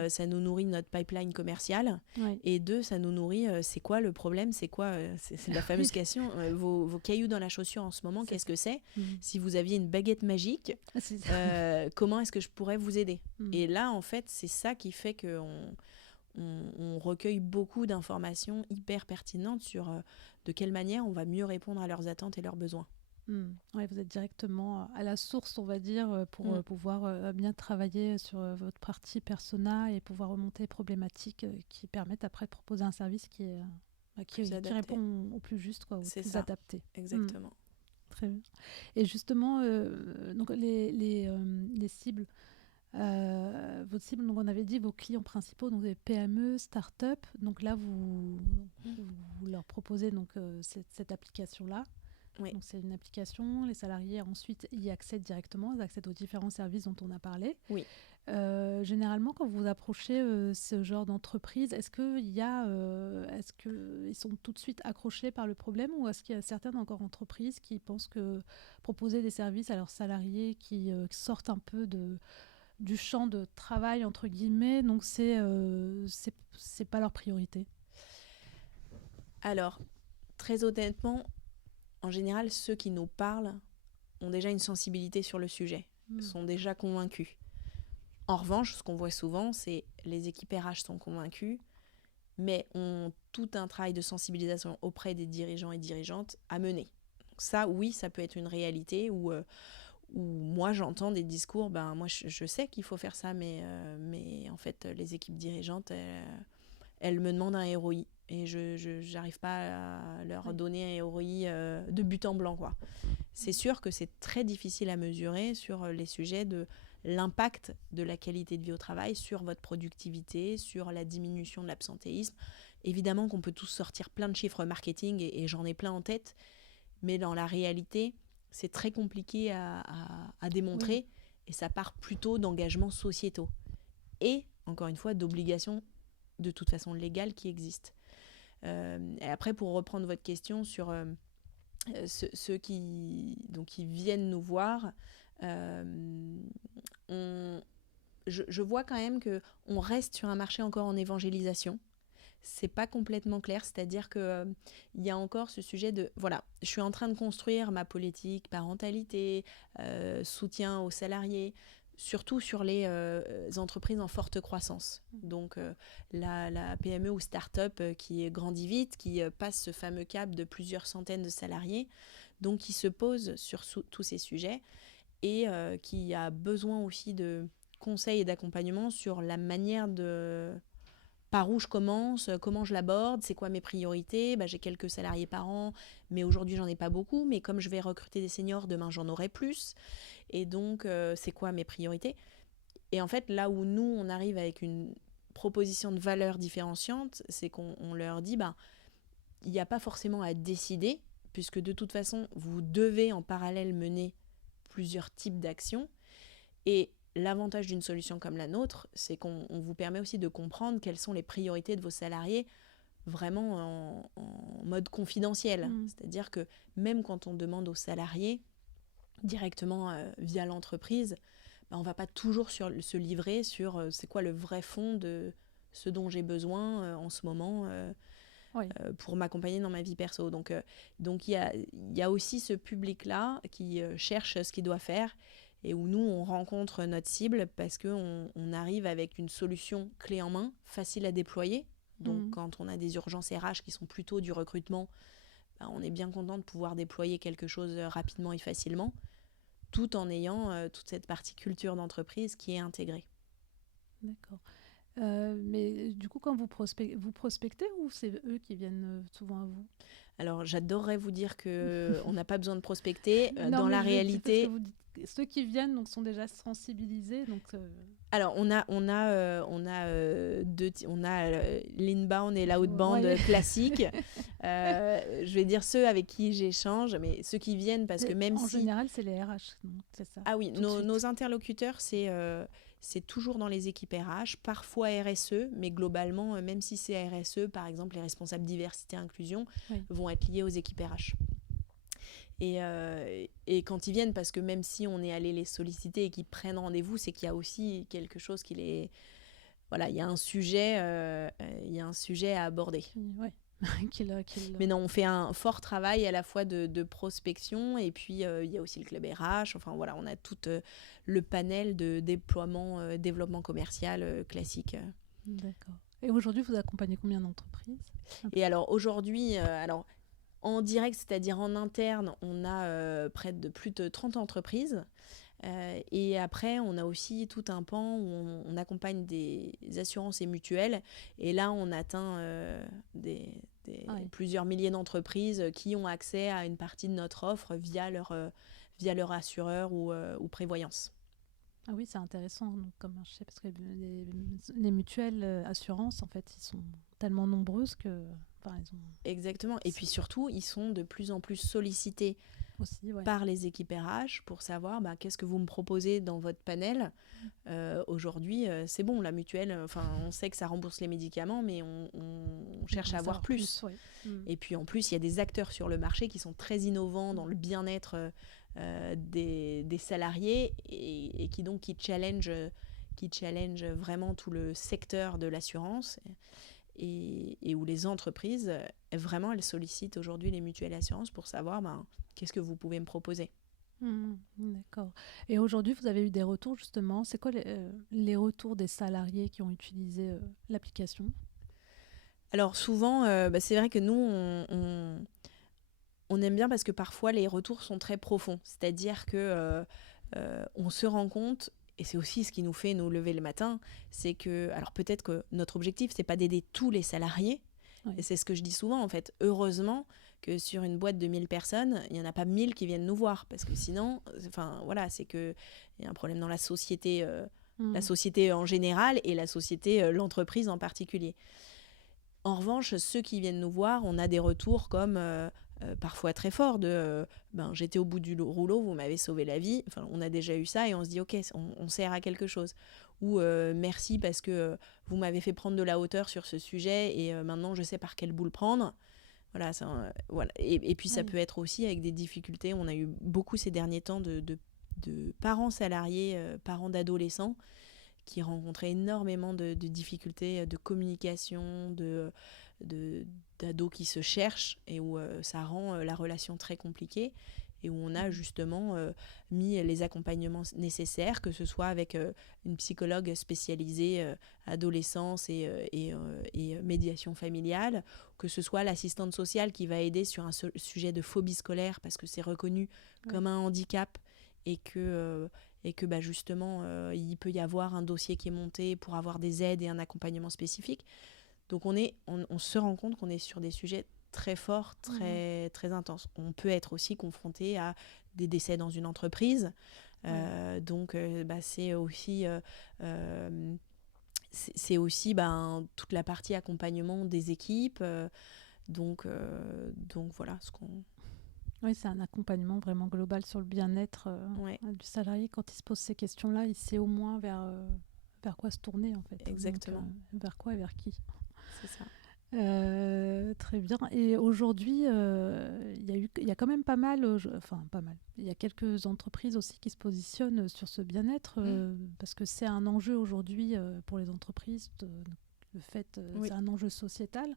ça nous nourrit notre pipeline commerciale. Et deux, ça nous nourrit, c'est quoi le problème ? C'est quoi c'est la fameuse question, vos cailloux dans la chaussure en ce moment, qu'est-ce que c'est ? Si vous aviez une baguette magique, comment est-ce que je pourrais vous aider ? Et là, en fait, c'est ça qui fait qu'on recueille beaucoup d'informations hyper pertinentes sur de quelle manière on va mieux répondre à leurs attentes et leurs besoins. Ouais, vous êtes directement à la source, on va dire, pour pouvoir bien travailler sur votre partie persona et pouvoir remonter les problématiques qui permettent après de proposer un service qui répond au plus juste, au plus adapté. Exactement. Très bien. Et justement, donc les cibles, votre cible, donc on avait dit vos clients principaux, donc les PME, start-up. Donc là, vous leur proposez donc, cette application-là. Oui. Donc c'est une application, les salariés ensuite y accèdent directement, ils accèdent aux différents services dont on a parlé. Oui. Généralement, quand vous approchez ce genre d'entreprise, est-ce qu'ils sont tout de suite accrochés par le problème ou est-ce qu'il y a certaines encore entreprises qui pensent que proposer des services à leurs salariés qui sortent un peu du champ de travail entre guillemets, donc c'est pas leur priorité? Alors, très honnêtement, en général, ceux qui nous parlent ont déjà une sensibilité sur le sujet, sont déjà convaincus. En revanche, ce qu'on voit souvent, c'est les équipes RH sont convaincues, mais ont tout un travail de sensibilisation auprès des dirigeants et dirigeantes à mener. Donc ça, oui, ça peut être une réalité où moi, j'entends des discours, moi, je sais qu'il faut faire ça, mais en fait, les équipes dirigeantes, elles me demandent un ROI. Et je n'arrive pas à leur donner un ROI de but en blanc, quoi. C'est sûr que c'est très difficile à mesurer sur les sujets de l'impact de la qualité de vie au travail sur votre productivité, sur la diminution de l'absentéisme. Évidemment qu'on peut tous sortir plein de chiffres marketing et j'en ai plein en tête, mais dans la réalité, c'est très compliqué à démontrer et ça part plutôt d'engagements sociétaux et, encore une fois, d'obligations de toute façon légales qui existent. Et après, pour reprendre votre question sur ceux qui viennent nous voir, je vois quand même qu'on reste sur un marché encore en évangélisation. C'est pas complètement clair, c'est-à-dire qu'il y a encore ce sujet de, voilà, je suis en train de construire ma politique parentalité, soutien aux salariés, surtout sur les entreprises en forte croissance. Donc la PME ou start-up qui grandit vite, qui passe ce fameux cap de plusieurs centaines de salariés, donc qui se pose sur tous ces sujets et qui a besoin aussi de conseils et d'accompagnement sur la manière de... Par où je commence, comment je l'aborde, c'est quoi mes priorités. J'ai quelques salariés par an, mais aujourd'hui j'en ai pas beaucoup. Mais comme je vais recruter des seniors, demain j'en aurai plus. Et donc c'est quoi mes priorités. Et en fait, là où nous on arrive avec une proposition de valeur différenciante, c'est qu'on leur dit il n'y a pas forcément à décider, puisque de toute façon vous devez en parallèle mener plusieurs types d'actions. Et l'avantage d'une solution comme la nôtre, c'est qu'on vous permet aussi de comprendre quelles sont les priorités de vos salariés vraiment en mode confidentiel. C'est-à-dire que même quand on demande aux salariés directement via l'entreprise, on ne va pas toujours se livrer sur c'est quoi le vrai fond de ce dont j'ai besoin en ce moment pour m'accompagner dans ma vie perso. Donc il y a aussi ce public-là qui cherche ce qu'il doit faire et où nous, on rencontre notre cible parce qu'on arrive avec une solution clé en main, facile à déployer. Donc, quand on a des urgences RH qui sont plutôt du recrutement, on est bien content de pouvoir déployer quelque chose rapidement et facilement, tout en ayant toute cette partie culture d'entreprise qui est intégrée. D'accord. Mais du coup, quand vous prospectez ou c'est eux qui viennent souvent à vous ? Alors, j'adorerais vous dire qu'on n'a pas besoin de prospecter. Non, dans la réalité... Parce que vous dites, ceux qui viennent donc, sont déjà sensibilisés. Donc, Alors, on a l'inbound et l'outbound classique. Je vais dire ceux avec qui j'échange, mais ceux qui viennent parce que même en général, c'est les RH, donc c'est ça. Ah oui, nos interlocuteurs, c'est toujours dans les équipes RH, parfois RSE, mais globalement, même si c'est RSE, par exemple, les responsables diversité et inclusion vont être liés aux équipes RH. Et quand ils viennent, parce que même si on est allé les solliciter et qu'ils prennent rendez-vous, c'est qu'il y a aussi quelque chose qui les... Voilà, il y a un sujet à aborder. Ouais. Mais non, on fait un fort travail à la fois de prospection et puis il y a aussi le club RH. Enfin voilà, on a tout le panel de déploiement, développement commercial classique. D'accord. Et aujourd'hui, vous accompagnez combien d'entreprises ? Et alors aujourd'hui, en direct, c'est-à-dire en interne, on a près de plus de 30 entreprises. Et après, on a aussi tout un pan où on accompagne des assurances et mutuelles. Et là, on atteint plusieurs milliers d'entreprises qui ont accès à une partie de notre offre via leur assureur ou prévoyance. Ah oui, c'est intéressant comme marché parce que les mutuelles assurances, en fait, ils sont tellement nombreuses que... Exactement. Et puis surtout, ils sont de plus en plus sollicités aussi, par les équipes RH pour savoir qu'est-ce que vous me proposez dans votre panel. Aujourd'hui, c'est bon, la mutuelle, on sait que ça rembourse les médicaments, mais on cherche à avoir plus. Et puis en plus, il y a des acteurs sur le marché qui sont très innovants dans le bien-être des salariés et qui challenge vraiment tout le secteur de l'assurance. Et où les entreprises, vraiment, elles sollicitent aujourd'hui les mutuelles assurances pour savoir qu'est-ce que vous pouvez me proposer. D'accord. Et aujourd'hui, vous avez eu des retours, justement. C'est quoi les retours des salariés qui ont utilisé l'application ? Alors souvent, c'est vrai que nous, on aime bien parce que parfois, les retours sont très profonds. C'est-à-dire que on se rend compte... Et c'est aussi ce qui nous fait nous lever le matin, c'est que, alors peut-être que notre objectif, c'est pas d'aider tous les salariés, et c'est ce que je dis souvent en fait, heureusement que sur une boîte de 1000 personnes, il n'y en a pas 1000 qui viennent nous voir, parce que sinon, c'est qu'il y a un problème dans la société en général et l'entreprise en particulier. En revanche, ceux qui viennent nous voir, on a des retours comme... parfois très fort de j'étais au bout du rouleau, vous m'avez sauvé la vie. On a déjà eu ça et on se dit ok, on sert à quelque chose. Ou merci parce que vous m'avez fait prendre de la hauteur sur ce sujet et maintenant je sais par quel bout le prendre. Voilà, voilà. Et puis ça peut être aussi avec des difficultés. On a eu beaucoup ces derniers temps de parents salariés, parents d'adolescents qui rencontraient énormément de difficultés de communication, d'ados qui se cherchent et où ça rend la relation très compliquée. et où on a justement mis les accompagnements nécessaires, que ce soit avec une psychologue spécialisée adolescence et médiation familiale, que ce soit l'assistante sociale qui va aider sur un sujet de phobie scolaire parce que c'est reconnu comme un handicap et que justement il peut y avoir un dossier qui est monté pour avoir des aides et un accompagnement spécifique. Donc on se rend compte qu'on est sur des sujets très forts, très, très intenses. On peut être aussi confronté à des décès dans une entreprise. Donc c'est aussi toute la partie accompagnement des équipes. Donc voilà ce qu'on... Oui, c'est un accompagnement vraiment global sur le bien-être du salarié. Quand il se pose ces questions-là, il sait au moins vers quoi se tourner, en fait. Exactement. Donc, vers quoi et vers qui. C'est ça. Très bien. Et aujourd'hui, il y a quand même pas mal, il y a quelques entreprises aussi qui se positionnent sur ce bien-être parce que c'est un enjeu aujourd'hui pour les entreprises. C'est un enjeu sociétal,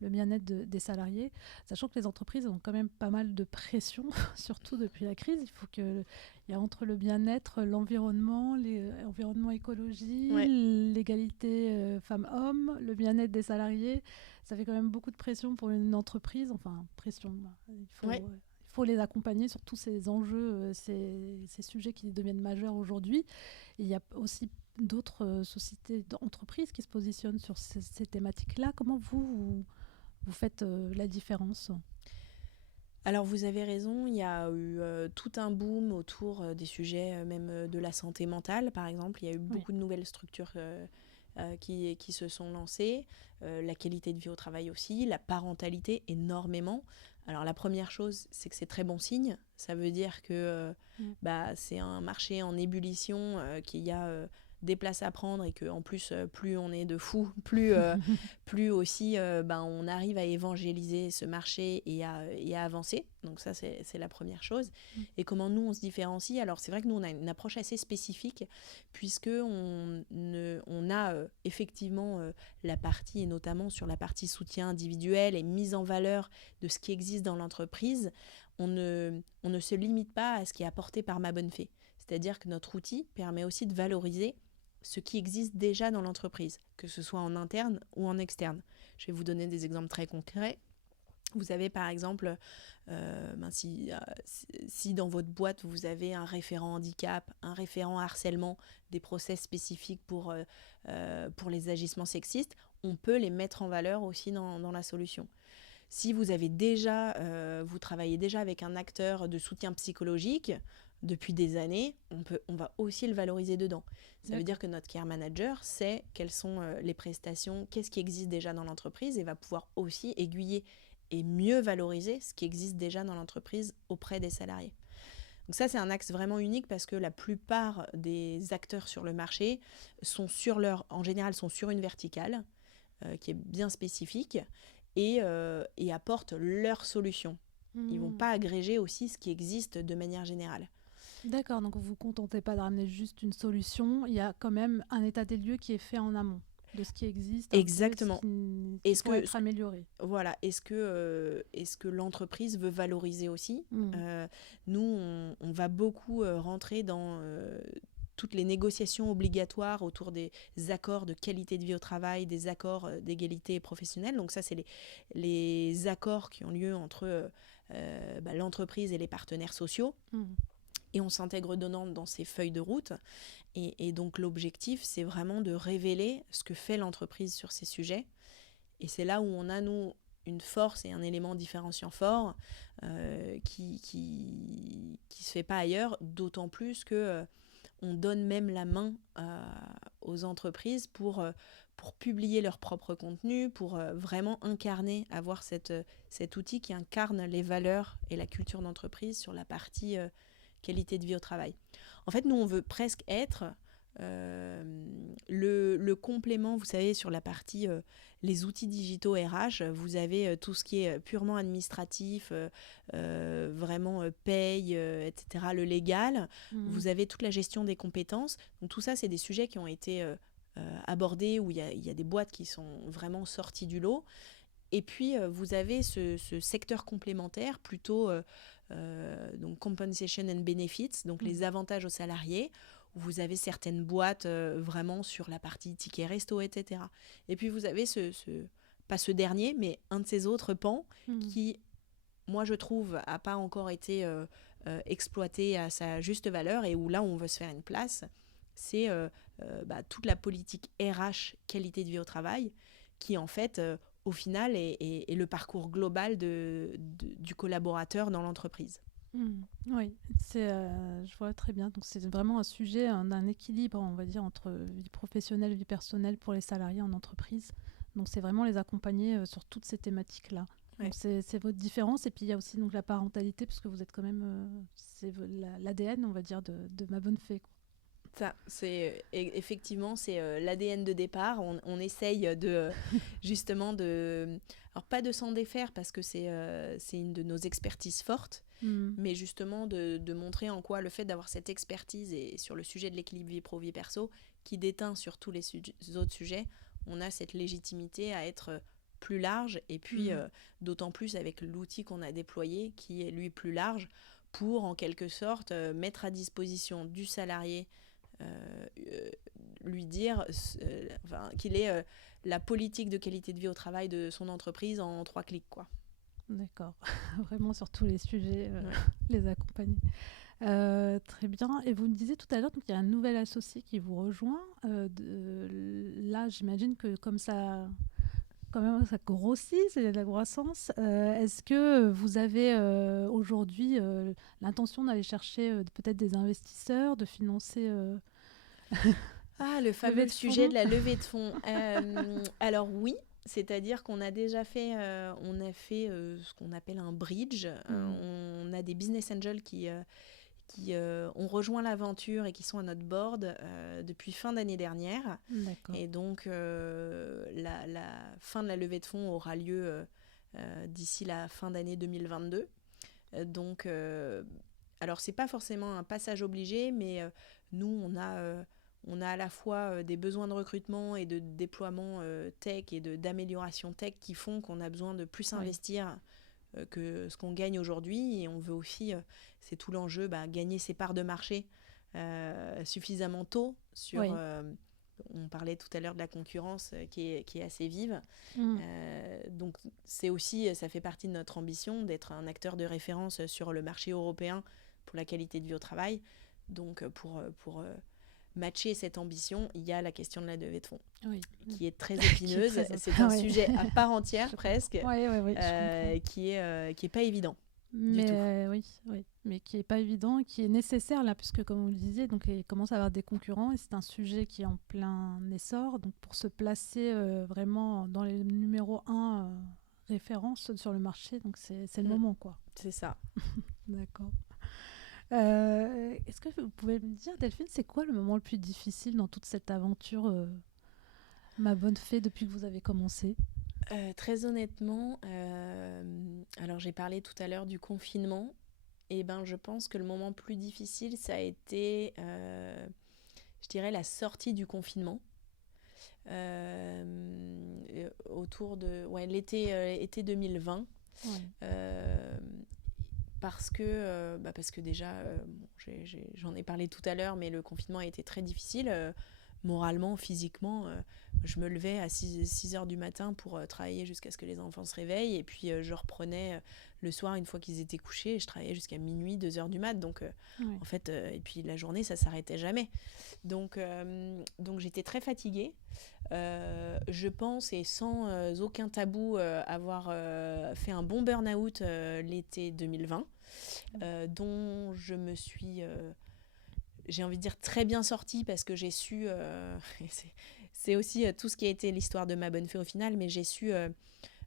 le bien-être des salariés, sachant que les entreprises ont quand même pas mal de pression, surtout depuis la crise. Il y a entre le bien-être, l'environnement, l'environnement écologie, l'égalité femmes-hommes, le bien-être des salariés. Ça fait quand même beaucoup de pression pour une entreprise. Enfin, pression, il faut les accompagner sur tous ces enjeux, ces sujets qui deviennent majeurs aujourd'hui. Et il y a aussi d'autres sociétés, d'entreprises qui se positionnent sur ces thématiques-là. Comment vous faites la différence ? Alors vous avez raison, il y a eu tout un boom autour des sujets même de la santé mentale par exemple. Il y a eu beaucoup de nouvelles structures qui se sont lancées, la qualité de vie au travail aussi, la parentalité énormément. Alors la première chose, c'est que c'est très bon signe. Ça veut dire que c'est un marché en ébullition, qu'il y a des places à prendre et qu'en plus, plus on est de fous, plus aussi on arrive à évangéliser ce marché et à avancer. Donc ça, c'est la première chose. Et comment nous, on se différencie ? Alors c'est vrai que nous, on a une approche assez spécifique puisqu'on a effectivement la partie, et notamment sur la partie soutien individuel et mise en valeur de ce qui existe dans l'entreprise. On ne se limite pas à ce qui est apporté par Ma Bonne Fée. C'est-à-dire que notre outil permet aussi de valoriser ce qui existe déjà dans l'entreprise, que ce soit en interne ou en externe. Je vais vous donner des exemples très concrets. Vous avez par exemple, si dans votre boîte vous avez un référent handicap, un référent harcèlement, des process spécifiques pour les agissements sexistes, on peut les mettre en valeur aussi dans la solution. Si vous avez vous travaillez déjà avec un acteur de soutien psychologique depuis des années, on va aussi le valoriser dedans. Ça veut dire que notre care manager sait quelles sont les prestations, qu'est-ce qui existe déjà dans l'entreprise et va pouvoir aussi aiguiller et mieux valoriser ce qui existe déjà dans l'entreprise auprès des salariés. Donc ça, c'est un axe vraiment unique parce que la plupart des acteurs sur le marché en général sont sur une verticale qui est bien spécifique et apportent leur solution. Ils ne vont pas agréger aussi ce qui existe de manière générale. D'accord, donc vous ne vous contentez pas de ramener juste une solution, il y a quand même un état des lieux qui est fait en amont de ce qui existe. Exactement. Qui peut être amélioré. Voilà. Est-ce que l'entreprise veut valoriser aussi Nous, on va beaucoup rentrer dans toutes les négociations obligatoires autour des accords de qualité de vie au travail, des accords d'égalité professionnelle. Donc ça, c'est les accords qui ont lieu entre l'entreprise et les partenaires sociaux. Et on s'intègre dans ces feuilles de route. Et donc l'objectif, c'est vraiment de révéler ce que fait l'entreprise sur ces sujets. Et c'est là où on a, nous, une force et un élément différenciant fort qui se fait pas ailleurs, d'autant plus que on donne même la main aux entreprises pour publier leur propre contenu, pour vraiment incarner, avoir cet outil qui incarne les valeurs et la culture d'entreprise sur la partie qualité de vie au travail. En fait, nous, on veut presque être le complément, vous savez, sur la partie les outils digitaux RH, vous avez tout ce qui est purement administratif, vraiment paye, etc., le légal. Vous avez toute la gestion des compétences. Donc tout ça, c'est des sujets qui ont été abordés, où il y a des boîtes qui sont vraiment sorties du lot. Et puis, vous avez ce secteur complémentaire plutôt donc compensation and benefits, donc les avantages aux salariés, où vous avez certaines boîtes vraiment sur la partie ticket resto, etc. Et puis vous avez pas ce dernier, mais un de ces autres pans qui, moi je trouve, n'a pas encore été exploité à sa juste valeur et où là on veut se faire une place, c'est toute la politique RH qualité de vie au travail qui en fait au final est le parcours global du collaborateur dans l'entreprise. Oui, je vois très bien. Donc c'est vraiment un sujet d'un équilibre, on va dire, entre vie professionnelle et vie personnelle pour les salariés en entreprise. Donc c'est vraiment les accompagner sur toutes ces thématiques-là. Ouais. Donc c'est votre différence. Et puis il y a aussi donc la parentalité, parce que vous êtes quand même, c'est l'ADN, on va dire, de Ma Bonne Fée, quoi. Ça, effectivement, c'est l'ADN de départ. On essaye justement alors pas de s'en défaire parce que c'est une de nos expertises fortes, mais justement de montrer en quoi le fait d'avoir cette expertise et sur le sujet de l'équilibre vie pro, vie perso, qui déteint sur tous les autres sujets, on a cette légitimité à être plus large et puis d'autant plus avec l'outil qu'on a déployé qui est lui plus large pour en quelque sorte mettre à disposition du salarié lui dire qu'il ait la politique de qualité de vie au travail de son entreprise en 3 clics, quoi. D'accord, vraiment sur tous les sujets, les accompagner. Très bien. Et vous me disiez tout à l'heure qu'il y a un nouvel associé qui vous rejoint. Là, j'imagine que comme ça, quand même, ça grossit, c'est de la croissance. Est-ce que vous avez aujourd'hui l'intention d'aller chercher peut-être des investisseurs, de financer le fameux sujet de la levée de fonds. Alors oui, c'est-à-dire qu'on a déjà fait, ce qu'on appelle un bridge. On a des business angels qui ont rejoint l'aventure et qui sont à notre board depuis fin d'année dernière. D'accord. Et donc, la fin de la levée de fonds aura lieu d'ici la fin d'année 2022. Donc, alors, c'est pas forcément un passage obligé, mais nous, on a à la fois des besoins de recrutement et de déploiement tech et d'amélioration tech qui font qu'on a besoin de plus investir que ce qu'on gagne aujourd'hui. Et on veut aussi, c'est tout l'enjeu, gagner ses parts de marché suffisamment tôt sur... on parlait tout à l'heure de la concurrence qui est assez vive. Donc c'est aussi, ça fait partie de notre ambition d'être un acteur de référence sur le marché européen pour la qualité de vie au travail. Donc pour matcher cette ambition, il y a la question de la levée de fonds, qui est très épineuse. C'est un sujet à part entière presque, qui est pas évident. Mais qui est pas évident, qui est nécessaire là, puisque comme vous le disiez, donc il commence à avoir des concurrents et c'est un sujet qui est en plein essor. Donc pour se placer vraiment dans les numéros 1 références sur le marché, donc c'est le moment, quoi. C'est ça. D'accord. Est-ce que vous pouvez me dire, Delphine, c'est quoi le moment le plus difficile dans toute cette aventure Ma Bonne Fée depuis que vous avez commencé? Très honnêtement, alors j'ai parlé tout à l'heure du confinement, et je pense que le moment plus difficile, ça a été, je dirais, la sortie du confinement, autour de été 2020. Parce que déjà, j'en ai parlé tout à l'heure, mais le confinement a été très difficile, moralement, physiquement. Je me levais à 6 heures du matin pour travailler jusqu'à ce que les enfants se réveillent, et puis je reprenais le soir une fois qu'ils étaient couchés, et je travaillais jusqu'à minuit, 2 heures du mat. Donc, en fait, et puis la journée, ça s'arrêtait jamais. Donc j'étais très fatiguée. Je pense, et sans aucun tabou, avoir fait un bon burn-out l'été 2020, dont je me suis... j'ai envie de dire très bien sortie, parce que j'ai su, c'est aussi tout ce qui a été l'histoire de Ma Bonne Fée au final, mais j'ai su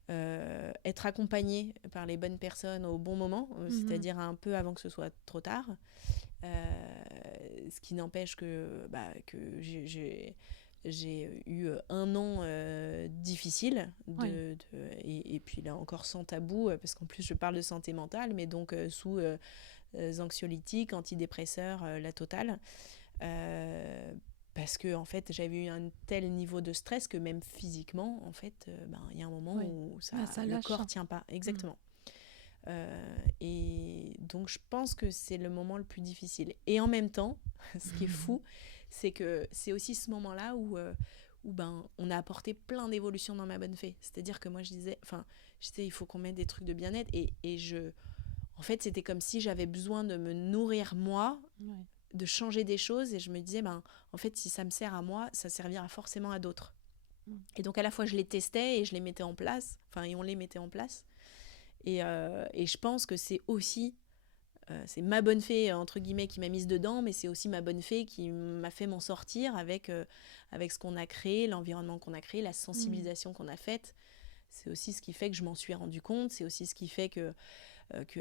être accompagnée par les bonnes personnes au bon moment, c'est-à-dire un peu avant que ce soit trop tard, ce qui n'empêche que j'ai eu un an difficile, et puis là encore sans tabou, parce qu'en plus je parle de santé mentale, mais donc sous anxiolytiques, antidépresseurs, la totale, parce que en fait j'avais eu un tel niveau de stress que même physiquement, en fait, il y a un moment où le corps tient pas. Exactement. Et donc, je pense que c'est le moment le plus difficile. Et en même temps, ce qui est fou, c'est que c'est aussi ce moment-là où on a apporté plein d'évolutions dans Ma Bonne Fée. C'est-à-dire que moi, je disais, il faut qu'on mette des trucs de bien-être. En fait, c'était comme si j'avais besoin de me nourrir moi, de changer des choses. Et je me disais, en fait, si ça me sert à moi, ça servira forcément à d'autres. Et donc, à la fois, je les testais et je les mettais en place. Et on les mettait en place. Et je pense que c'est aussi... c'est Ma Bonne Fée, entre guillemets, qui m'a mise dedans, mais c'est aussi Ma Bonne Fée qui m'a fait m'en sortir avec ce qu'on a créé, l'environnement qu'on a créé, la sensibilisation qu'on a faite. C'est aussi ce qui fait que je m'en suis rendu compte. C'est aussi ce qui fait que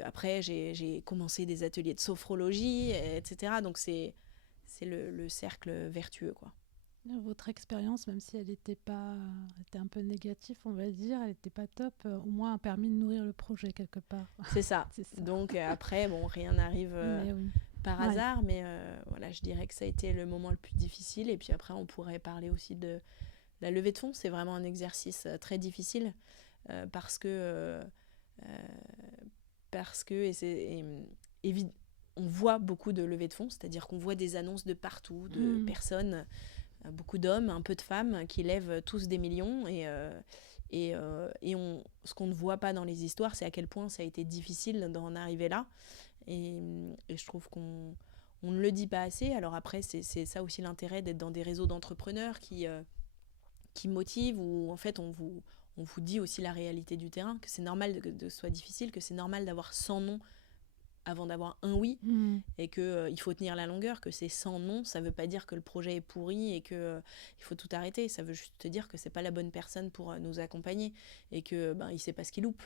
après, j'ai commencé des ateliers de sophrologie, etc. Donc, c'est le cercle vertueux, quoi. Votre expérience, même si elle était un peu négative, on va dire, elle n'était pas top, au moins a permis de nourrir le projet quelque part. C'est ça. Donc après, rien n'arrive par hasard, mais voilà, je dirais que ça a été le moment le plus difficile. Et puis après, on pourrait parler aussi de la levée de fonds. C'est vraiment un exercice très difficile parce que on voit beaucoup de levées de fonds, c'est-à-dire qu'on voit des annonces de partout, de personnes, beaucoup d'hommes, un peu de femmes qui lèvent tous des millions ce qu'on ne voit pas dans les histoires, c'est à quel point ça a été difficile d'en arriver là. Et je trouve qu'on ne le dit pas assez. Alors après, c'est ça aussi l'intérêt d'être dans des réseaux d'entrepreneurs qui motivent, où en fait on vous dit aussi la réalité du terrain, que c'est normal que ce soit difficile, que c'est normal d'avoir 100 noms avant d'avoir un oui, et qu'il faut tenir la longueur, que c'est 100 non, ça veut pas dire que le projet est pourri et qu'il faut tout arrêter, ça veut juste te dire que c'est pas la bonne personne pour nous accompagner, et que il sait pas ce qu'il loupe.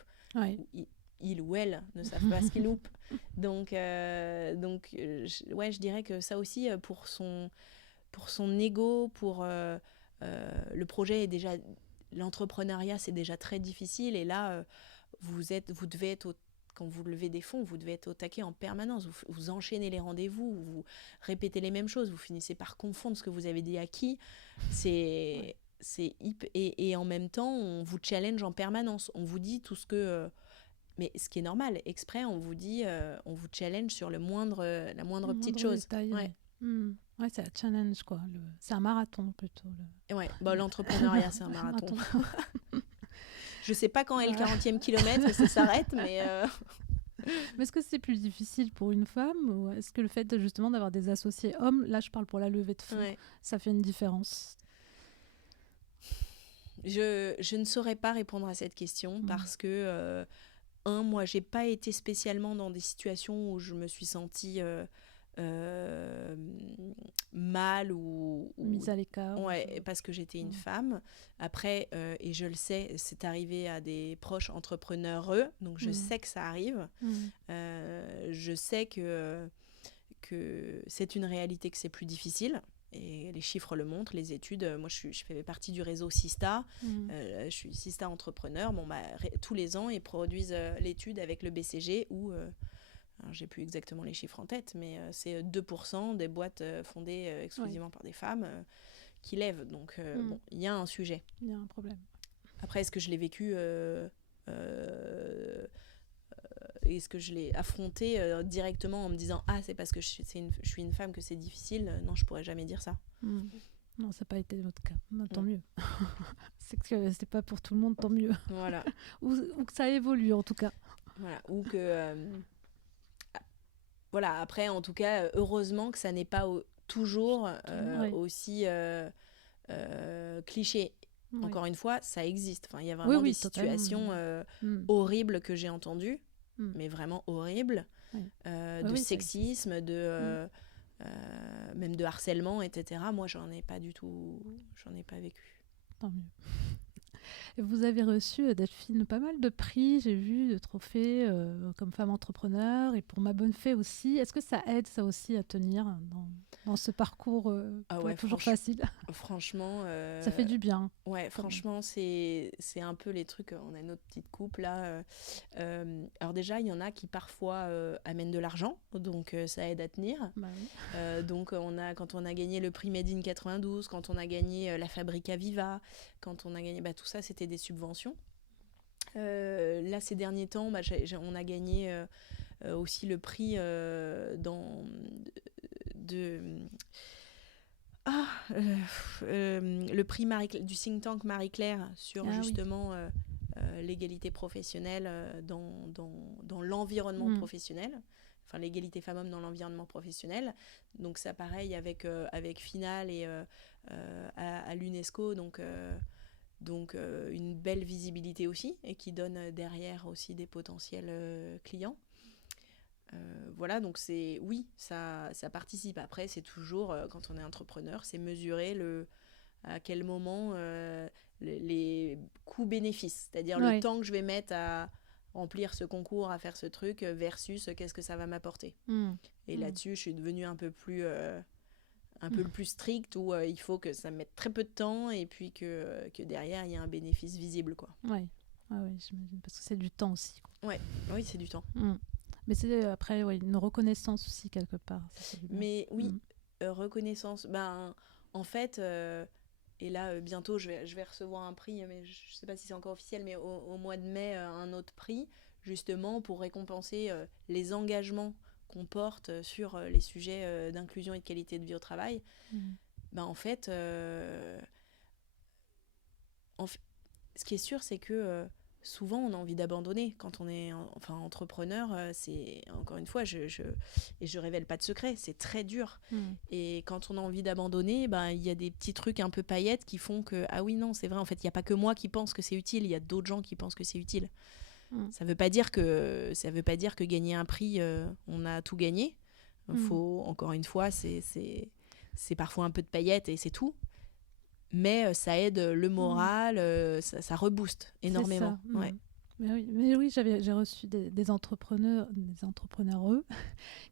Il ou elle ne savent pas ce qu'ils loupent. Donc je dirais que ça aussi, pour son ego, pour le projet est déjà... L'entrepreneuriat, c'est déjà très difficile. Et là, vous devez être quand vous levez des fonds, vous devez être au taquet en permanence. Vous enchaînez les rendez-vous, vous répétez les mêmes choses, vous finissez par confondre ce que vous avez dit à qui. Et en même temps, on vous challenge en permanence. On vous dit tout ce que... mais ce qui est normal, exprès, on vous dit, on vous challenge sur la moindre petite chose. Détail, ouais, c'est un challenge, quoi. C'est un marathon, plutôt. L'entrepreneuriat, c'est un marathon. Je sais pas quand est le 40e kilomètre et ça s'arrête, mais... Mais est-ce que c'est plus difficile pour une femme, ou est-ce que le fait justement d'avoir des associés hommes, là je parle pour la levée de fonds, ça fait une différence? Je ne saurais pas répondre à cette question parce que... moi, j'ai pas été spécialement dans des situations où je me suis sentie mal ou mise à l'écart. Parce que j'étais une femme. Après, et je le sais, c'est arrivé à des proches entrepreneurs, donc je sais que ça arrive. Je sais que c'est une réalité, que c'est plus difficile. Et les chiffres le montrent, les études. Moi, je fais partie du réseau Sista. Je suis Sista entrepreneur. Tous les ans, ils produisent l'étude avec le BCG où, j'ai plus exactement les chiffres en tête, mais c'est 2% des boîtes fondées exclusivement par des femmes qui lèvent. Donc, il y a un sujet. Il y a un problème. Après, est-ce que je l'ai vécu est-ce que je l'ai affronté directement en me disant c'est parce que je suis une femme que c'est difficile? Non, je pourrais jamais dire ça. Non, ça n'a pas été notre cas. Tant mieux. C'est que c'est pas pour tout le monde, tant mieux. Voilà. ou que ça évolue en tout cas. Voilà. Ou que voilà. Après, en tout cas, heureusement que ça n'est pas toujours aussi cliché. Encore une fois, ça existe. Enfin, il y a vraiment des situations horribles que j'ai entendues, mais vraiment horribles, de sexisme, même de harcèlement, etc. Moi, j'en ai pas vécu. Tant mieux. Et vous avez reçu, Delphine, pas mal de prix, j'ai vu, de trophées comme femme entrepreneur, et pour Ma Bonne Fée aussi. Est-ce que ça aide, ça aussi, à tenir dans ce parcours pas toujours facile? Franchement... ça fait du bien. Ouais, franchement, c'est un peu les trucs... On a notre petite coupe, là. Alors déjà, il y en a qui, parfois, amènent de l'argent, donc ça aide à tenir. Donc, quand on a gagné le prix Made in 92, quand on a gagné la Fabrica Viva, quand on a gagné... tout ça, c'était des subventions. Là, ces derniers temps, on a gagné aussi le prix le prix du think tank Marie-Claire sur justement l'égalité professionnelle dans l'environnement professionnel, enfin l'égalité femmes-hommes dans l'environnement professionnel. Donc ça, pareil, avec Finale et à l'UNESCO, donc une belle visibilité aussi, et qui donne derrière aussi des potentiels clients. Voilà, donc ça participe. Après, c'est toujours, quand on est entrepreneur, c'est mesurer à quel moment les coûts-bénéfices, c'est-à-dire le temps que je vais mettre à remplir ce concours, à faire ce truc, versus qu'est-ce que ça va m'apporter. Et là-dessus, je suis devenue un peu plus strict, où il faut que ça mette très peu de temps, et puis que derrière, il y a un bénéfice visible, quoi. Oui, j'imagine, parce que c'est du temps aussi, quoi. Oui, c'est du temps. Mais c'est après une reconnaissance aussi quelque part. Mais oui, reconnaissance. En fait, et là bientôt je vais recevoir un prix, mais je ne sais pas si c'est encore officiel, mais au mois de mai, un autre prix, justement pour récompenser les engagements qu'on porte sur les sujets d'inclusion et de qualité de vie au travail. En fait, ce qui est sûr, c'est que souvent on a envie d'abandonner quand on est entrepreneur. C'est encore une fois, et je révèle pas de secret, c'est très dur. Et quand on a envie d'abandonner, il y a des petits trucs un peu paillettes qui font que ah oui, non, c'est vrai, en fait il y a pas que moi qui pense que c'est utile, il y a d'autres gens qui pensent que c'est utile. Ça veut pas dire que gagner un prix, on a tout gagné. Faut, encore une fois, c'est parfois un peu de paillettes et c'est tout. Mais ça aide le moral, ça rebooste énormément. Mais oui, j'ai reçu des entrepreneurs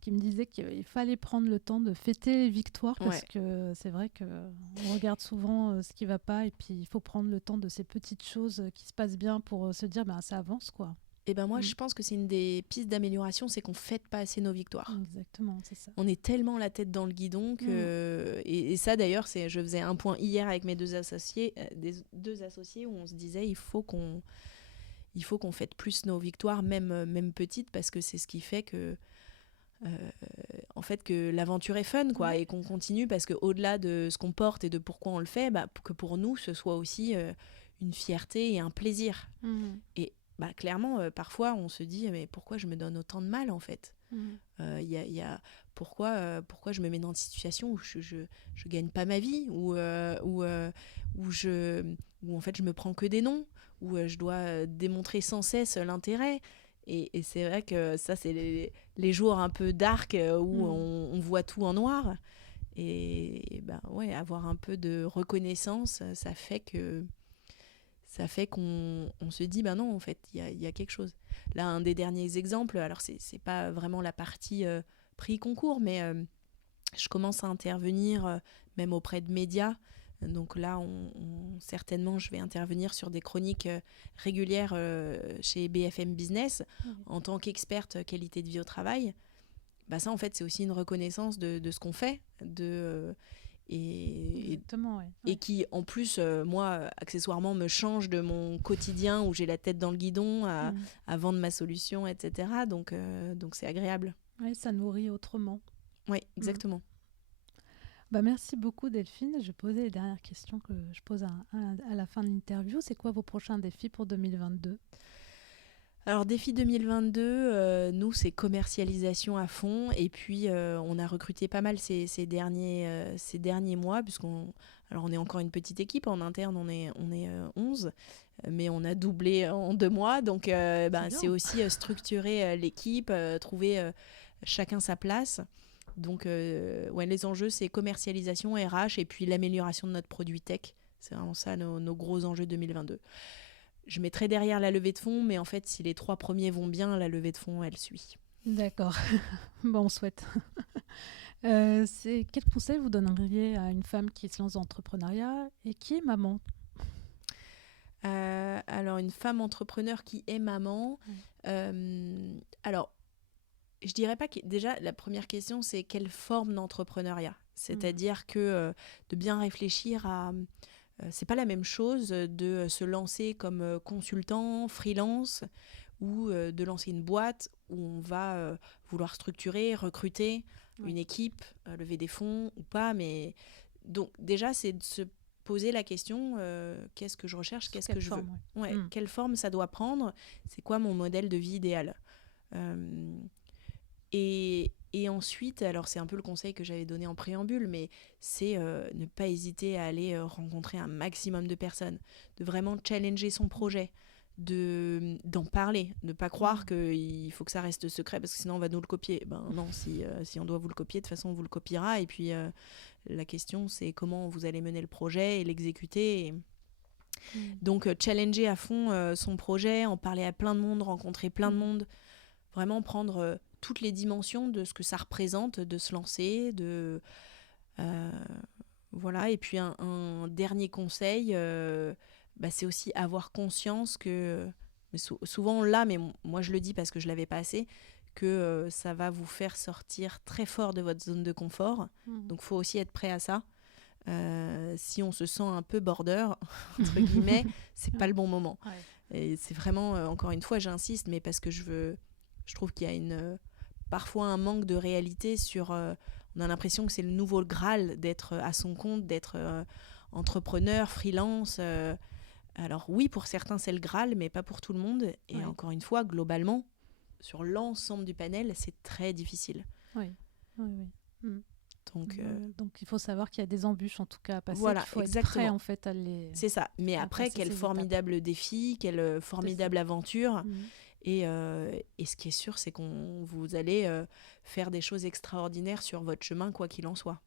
qui me disaient qu'il fallait prendre le temps de fêter les victoires, parce que c'est vrai qu'on regarde souvent ce qui ne va pas, et puis il faut prendre le temps de ces petites choses qui se passent bien pour se dire ça avance, quoi. Et moi, je pense que c'est une des pistes d'amélioration, c'est qu'on ne fête pas assez nos victoires. Exactement, c'est ça. On est tellement la tête dans le guidon que... Et ça, d'ailleurs, je faisais un point hier avec mes deux associés, où on se disait il faut qu'on fête plus nos victoires, même petites, parce que c'est ce qui fait que... en fait, que l'aventure est fun, quoi, et qu'on continue, parce qu'au-delà de ce qu'on porte et de pourquoi on le fait, que pour nous, ce soit aussi une fierté et un plaisir. Et clairement, parfois, on se dit mais pourquoi je me donne autant de mal, en fait. Pourquoi je me mets dans une situation où je gagne pas ma vie, où en fait je me prends que des noms, où je dois démontrer sans cesse l'intérêt. Et c'est vrai que ça, c'est les jours un peu dark, où on voit tout en noir. Et avoir un peu de reconnaissance, ça fait qu'on se dit non, en fait il y a quelque chose. Là, un des derniers exemples, alors c'est pas vraiment la partie prix concours, mais je commence à intervenir même auprès de médias. Donc là, certainement je vais intervenir sur des chroniques régulières chez BFM Business en tant qu'experte qualité de vie au travail. Ça, en fait, c'est aussi une reconnaissance de ce qu'on fait, et qui, en plus, moi, accessoirement, me change de mon quotidien où j'ai la tête dans le guidon à vendre ma solution, etc. Donc c'est agréable. Oui, ça nourrit autrement. Oui, exactement. Merci beaucoup, Delphine. Je vais poser les dernières questions que je pose à la fin de l'interview. C'est quoi vos prochains défis pour 2022 ? Alors, défi 2022, nous, c'est commercialisation à fond. Et puis, on a recruté pas mal ces derniers mois, puisqu'on est encore une petite équipe. En interne, on est 11, mais on a doublé en 2 mois. Donc, c'est aussi structurer l'équipe, trouver chacun sa place. Donc, les enjeux, c'est commercialisation, RH, et puis l'amélioration de notre produit tech. C'est vraiment ça, nos gros enjeux 2022. Je mettrai derrière la levée de fonds, mais en fait, si les 3 premiers vont bien, la levée de fonds, elle suit. D'accord. On souhaite. Quel conseil vous donneriez à une femme qui se lance dans l'entrepreneuriat et qui est maman ? Alors, une femme entrepreneur qui est maman... alors, je dirais pas que... Déjà, la première question, c'est quelle forme d'entrepreneuriat ? C'est-à-dire que de bien réfléchir à... c'est pas la même chose de se lancer comme consultant, freelance, ou de lancer une boîte où on va vouloir structurer, recruter une équipe, lever des fonds ou pas. Mais donc déjà, c'est de se poser la question, qu'est-ce que je recherche, qu'est-ce que je veux. Quelle forme ça doit prendre, c'est quoi mon modèle de vie idéal. Et ensuite, alors c'est un peu le conseil que j'avais donné en préambule, mais c'est ne pas hésiter à aller rencontrer un maximum de personnes, de vraiment challenger son projet, d'en parler, de ne pas croire qu'il faut que ça reste secret parce que sinon on va nous le copier. Ben non, si on doit vous le copier, de toute façon on vous le copiera. Et puis la question c'est comment vous allez mener le projet et l'exécuter. Donc challenger à fond son projet, en parler à plein de monde, rencontrer plein de monde, vraiment prendre toutes les dimensions de ce que ça représente de se lancer, voilà. Et puis un dernier conseil, c'est aussi avoir conscience que, souvent on l'a, mais moi je le dis parce que je l'avais pas assez, que ça va vous faire sortir très fort de votre zone de confort. Donc il faut aussi être prêt à ça. Si on se sent un peu border, entre guillemets, c'est pas le bon moment. Et c'est vraiment, encore une fois, j'insiste, mais parce que je trouve qu'il y a parfois un manque de réalité sur... on a l'impression que c'est le nouveau Graal d'être à son compte, d'être entrepreneur, freelance. Alors oui, pour certains, c'est le Graal, mais pas pour tout le monde. Et encore une fois, globalement, sur l'ensemble du panel, c'est très difficile. Oui. Donc il faut savoir qu'il y a des embûches en tout cas à passer. Voilà, qu'il faut exactement. être prêt en fait à les... C'est ça. Mais après, quel formidable défi, quelle formidable aventure. Et ce qui est sûr, c'est vous allez faire des choses extraordinaires sur votre chemin, quoi qu'il en soit.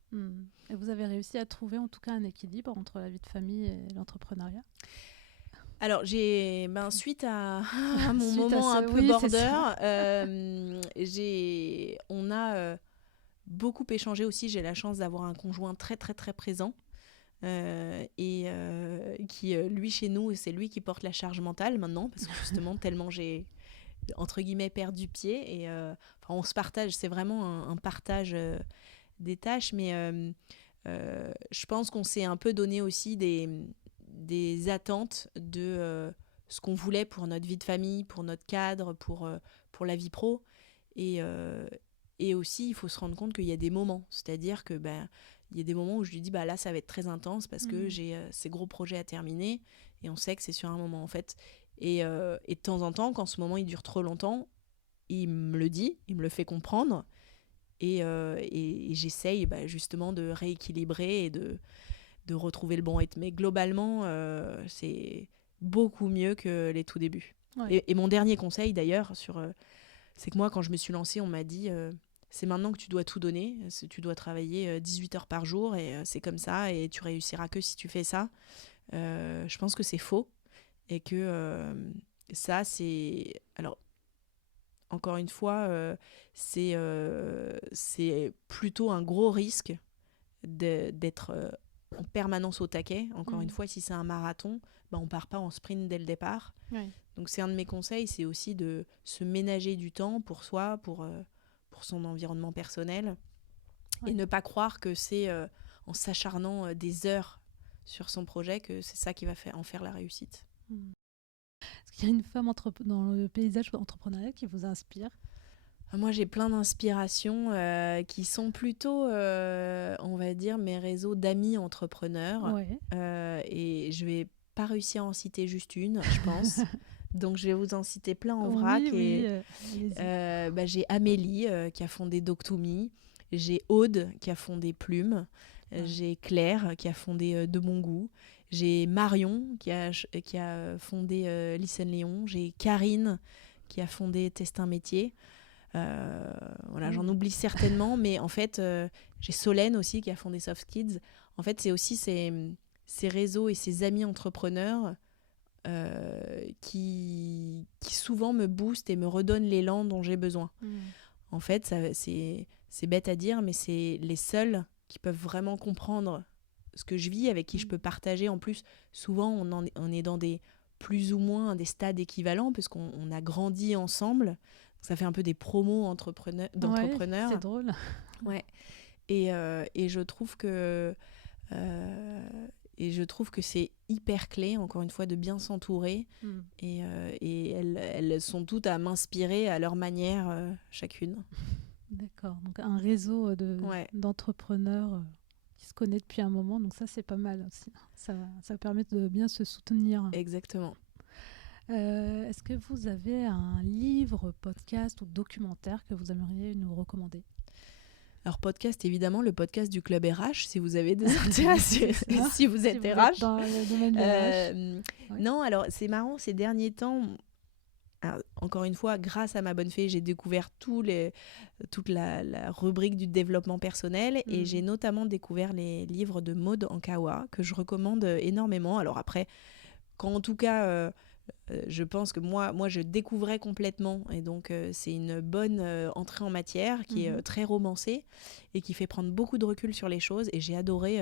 Et vous avez réussi à trouver en tout cas un équilibre entre la vie de famille et l'entrepreneuriat? Alors, suite à mon moment un peu border, on a beaucoup échangé aussi. J'ai la chance d'avoir un conjoint très, très, très présent. Qui, lui, chez nous, c'est lui qui porte la charge mentale maintenant, parce que justement, tellement j'ai, entre guillemets, perdu pied. Et on se partage, c'est vraiment un partage des tâches, mais je pense qu'on s'est un peu donné aussi des attentes de ce qu'on voulait pour notre vie de famille, pour notre cadre, pour la vie pro. Et aussi, il faut se rendre compte qu'il y a des moments, c'est-à-dire que il y a des moments où je lui dis là ça va être très intense parce que j'ai ces gros projets à terminer et on sait que c'est sur un moment en fait. Et de temps en temps, quand ce moment il dure trop longtemps, il me le dit, il me le fait comprendre et j'essaye justement de rééquilibrer et de retrouver le bon rythme. Mais globalement, c'est beaucoup mieux que les tout débuts. Et mon dernier conseil d'ailleurs, c'est que moi quand je me suis lancée, on m'a dit... c'est maintenant que tu dois tout donner, tu dois travailler 18 heures par jour et c'est comme ça et tu réussiras que si tu fais ça. Je pense que c'est faux et que ça c'est... Alors, encore une fois, c'est plutôt un gros risque d'être en permanence au taquet. Encore une fois, si c'est un marathon, on part pas en sprint dès le départ. Donc c'est un de mes conseils, c'est aussi de se ménager du temps pour soi, pour son environnement personnel et ne pas croire que c'est en s'acharnant des heures sur son projet que c'est ça qui va en faire la réussite. Est-ce qu'il y a une femme dans le paysage entrepreneurial qui vous inspire? Moi, j'ai plein d'inspirations qui sont plutôt, on va dire, mes réseaux d'amis entrepreneurs. Et je vais pas réussir à en citer juste une, je pense. Donc, je vais vous en citer plein en vrac. J'ai Amélie qui a fondé Doctumi. J'ai Aude qui a fondé Plume. J'ai Claire qui a fondé De Bon Goût. J'ai Marion qui a fondé Lycée Léon. J'ai Karine qui a fondé Testin Métier. J'en oublie certainement. Mais en fait, j'ai Solène aussi qui a fondé Soft Kids. En fait, c'est aussi ces réseaux et ces amis entrepreneurs qui souvent me boostent et me redonnent l'élan dont j'ai besoin. En fait, c'est bête à dire, mais c'est les seuls qui peuvent vraiment comprendre ce que je vis, avec qui je peux partager. En plus, souvent, on est dans plus ou moins des stades équivalents, parce qu'on a grandi ensemble. Ça fait un peu des promos d'entrepreneurs. C'est drôle. Et je trouve que... et je trouve que c'est hyper clé, encore une fois, de bien s'entourer. Et elles sont toutes à m'inspirer à leur manière, chacune. D'accord, donc un réseau d'entrepreneurs qui se connaissent depuis un moment, donc ça c'est pas mal aussi. Ça permet de bien se soutenir. Exactement. Est-ce que vous avez un livre, podcast ou documentaire que vous aimeriez nous recommander ? Alors podcast, évidemment, le podcast du Club RH, si vous avez des intérêts, si vous êtes RH. Dans le domaine de RH. Non, alors c'est marrant, ces derniers temps, alors, encore une fois, grâce à ma bonne fée, j'ai découvert toute la rubrique du développement personnel et j'ai notamment découvert les livres de Maud Ankawa que je recommande énormément. Alors après, quand en tout cas... je pense que moi je découvrais complètement et donc c'est une bonne entrée en matière qui est très romancée et qui fait prendre beaucoup de recul sur les choses et j'ai adoré.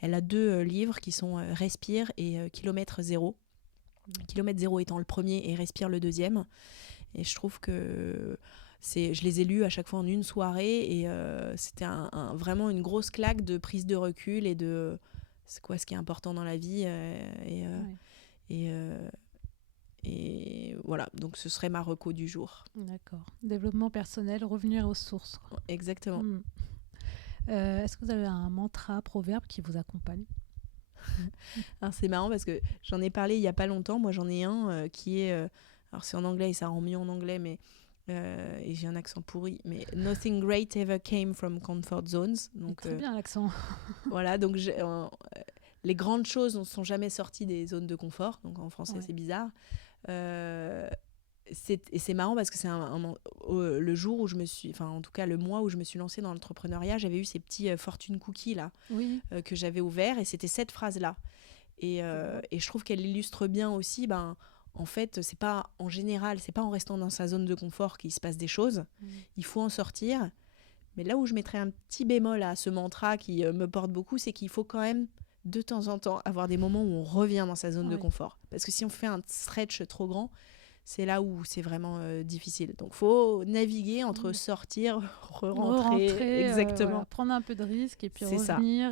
Elle a 2 livres qui sont Respire et Kilomètre Zéro. Kilomètre Zéro étant le premier et Respire le deuxième, et je trouve que je les ai lus à chaque fois en une soirée et c'était vraiment une grosse claque de prise de recul et de c'est quoi ce qui est important dans la vie et voilà, donc ce serait ma reco du jour. D'accord. Développement personnel, revenir aux sources. Exactement. Est-ce que vous avez un mantra, proverbe qui vous accompagne ? Alors c'est marrant parce que j'en ai parlé il n'y a pas longtemps. Moi j'en ai un qui est... alors c'est en anglais et ça rend mieux en anglais, mais et j'ai un accent pourri. Mais « Nothing great ever came from comfort zones ». Donc, très bien l'accent. Voilà, donc les grandes choses ne sont jamais sorties des zones de confort. Donc en français c'est bizarre. Et c'est marrant parce que c'est le jour où je me suis, enfin en tout cas le mois où je me suis lancée dans l'entrepreneuriat, j'avais eu ces petits fortune cookies là que j'avais ouverts et c'était cette phrase là et je trouve qu'elle illustre bien aussi en fait c'est pas en général, c'est pas en restant dans sa zone de confort qu'il se passe des choses, il faut en sortir, mais là où je mettrais un petit bémol à ce mantra qui me porte beaucoup, c'est qu'il faut quand même de temps en temps avoir des moments où on revient dans sa zone de confort, parce que si on fait un stretch trop grand, c'est là où c'est vraiment difficile. Donc, il faut naviguer entre sortir, re-rentrer. Exactement. Voilà, prendre un peu de risque et puis revenir.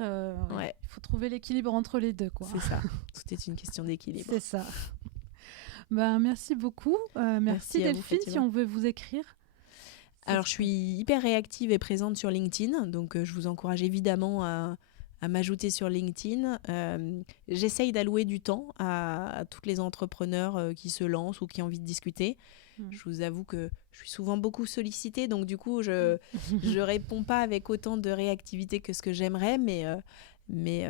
Il faut trouver l'équilibre entre les deux, quoi. C'est ça. Tout est une question d'équilibre. C'est ça. Merci beaucoup. Merci Delphine, si on veut vous écrire. Alors, je suis hyper réactive et présente sur LinkedIn. Donc, je vous encourage évidemment à m'ajouter sur LinkedIn. J'essaye d'allouer du temps à tous les entrepreneurs qui se lancent ou qui ont envie de discuter. Je vous avoue que je suis souvent beaucoup sollicitée, donc du coup, je réponds pas avec autant de réactivité que ce que j'aimerais, mais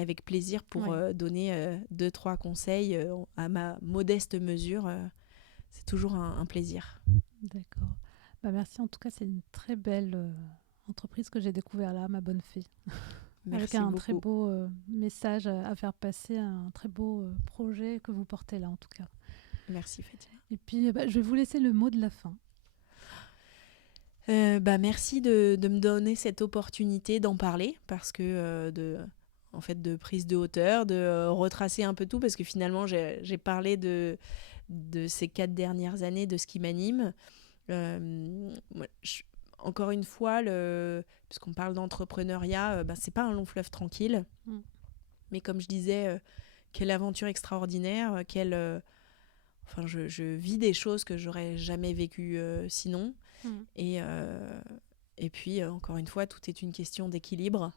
avec plaisir pour donner 2-3 conseils à ma modeste mesure. C'est toujours un plaisir. D'accord. Merci, en tout cas, c'est une très belle entreprise que j'ai découvert là, ma bonne fée. Merci avec un beaucoup. très beau message à faire passer, un très beau projet que vous portez là en tout cas. Merci Fatima. Et puis je vais vous laisser le mot de la fin. Merci de me donner cette opportunité d'en parler parce que de prise de hauteur, de retracer un peu tout parce que finalement j'ai parlé de ces 4 dernières années, de ce qui m'anime. Encore une fois, puisqu'on parle d'entrepreneuriat, c'est pas un long fleuve tranquille. Mais comme je disais, quelle aventure extraordinaire, je vis des choses que j'aurais jamais vécues sinon. Et puis, encore une fois, tout est une question d'équilibre.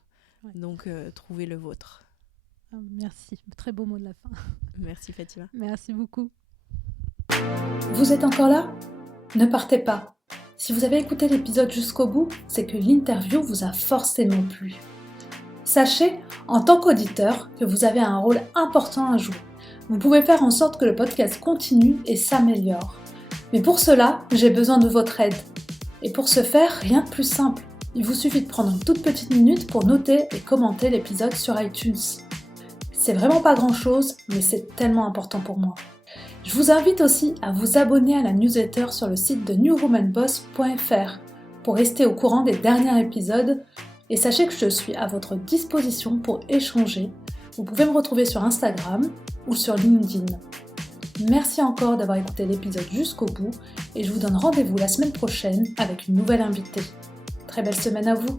Donc, trouvez le vôtre. Merci. Très beau mot de la fin. Merci Fatima. Merci beaucoup. Vous êtes encore là ? Ne partez pas. Si vous avez écouté l'épisode jusqu'au bout, c'est que l'interview vous a forcément plu. Sachez, en tant qu'auditeur, que vous avez un rôle important à jouer. Vous pouvez faire en sorte que le podcast continue et s'améliore. Mais pour cela, j'ai besoin de votre aide. Et pour ce faire, rien de plus simple. Il vous suffit de prendre une toute petite minute pour noter et commenter l'épisode sur iTunes. C'est vraiment pas grand-chose, mais c'est tellement important pour moi. Je vous invite aussi à vous abonner à la newsletter sur le site de newwomanboss.fr pour rester au courant des derniers épisodes et sachez que je suis à votre disposition pour échanger. Vous pouvez me retrouver sur Instagram ou sur LinkedIn. Merci encore d'avoir écouté l'épisode jusqu'au bout et je vous donne rendez-vous la semaine prochaine avec une nouvelle invitée. Très belle semaine à vous!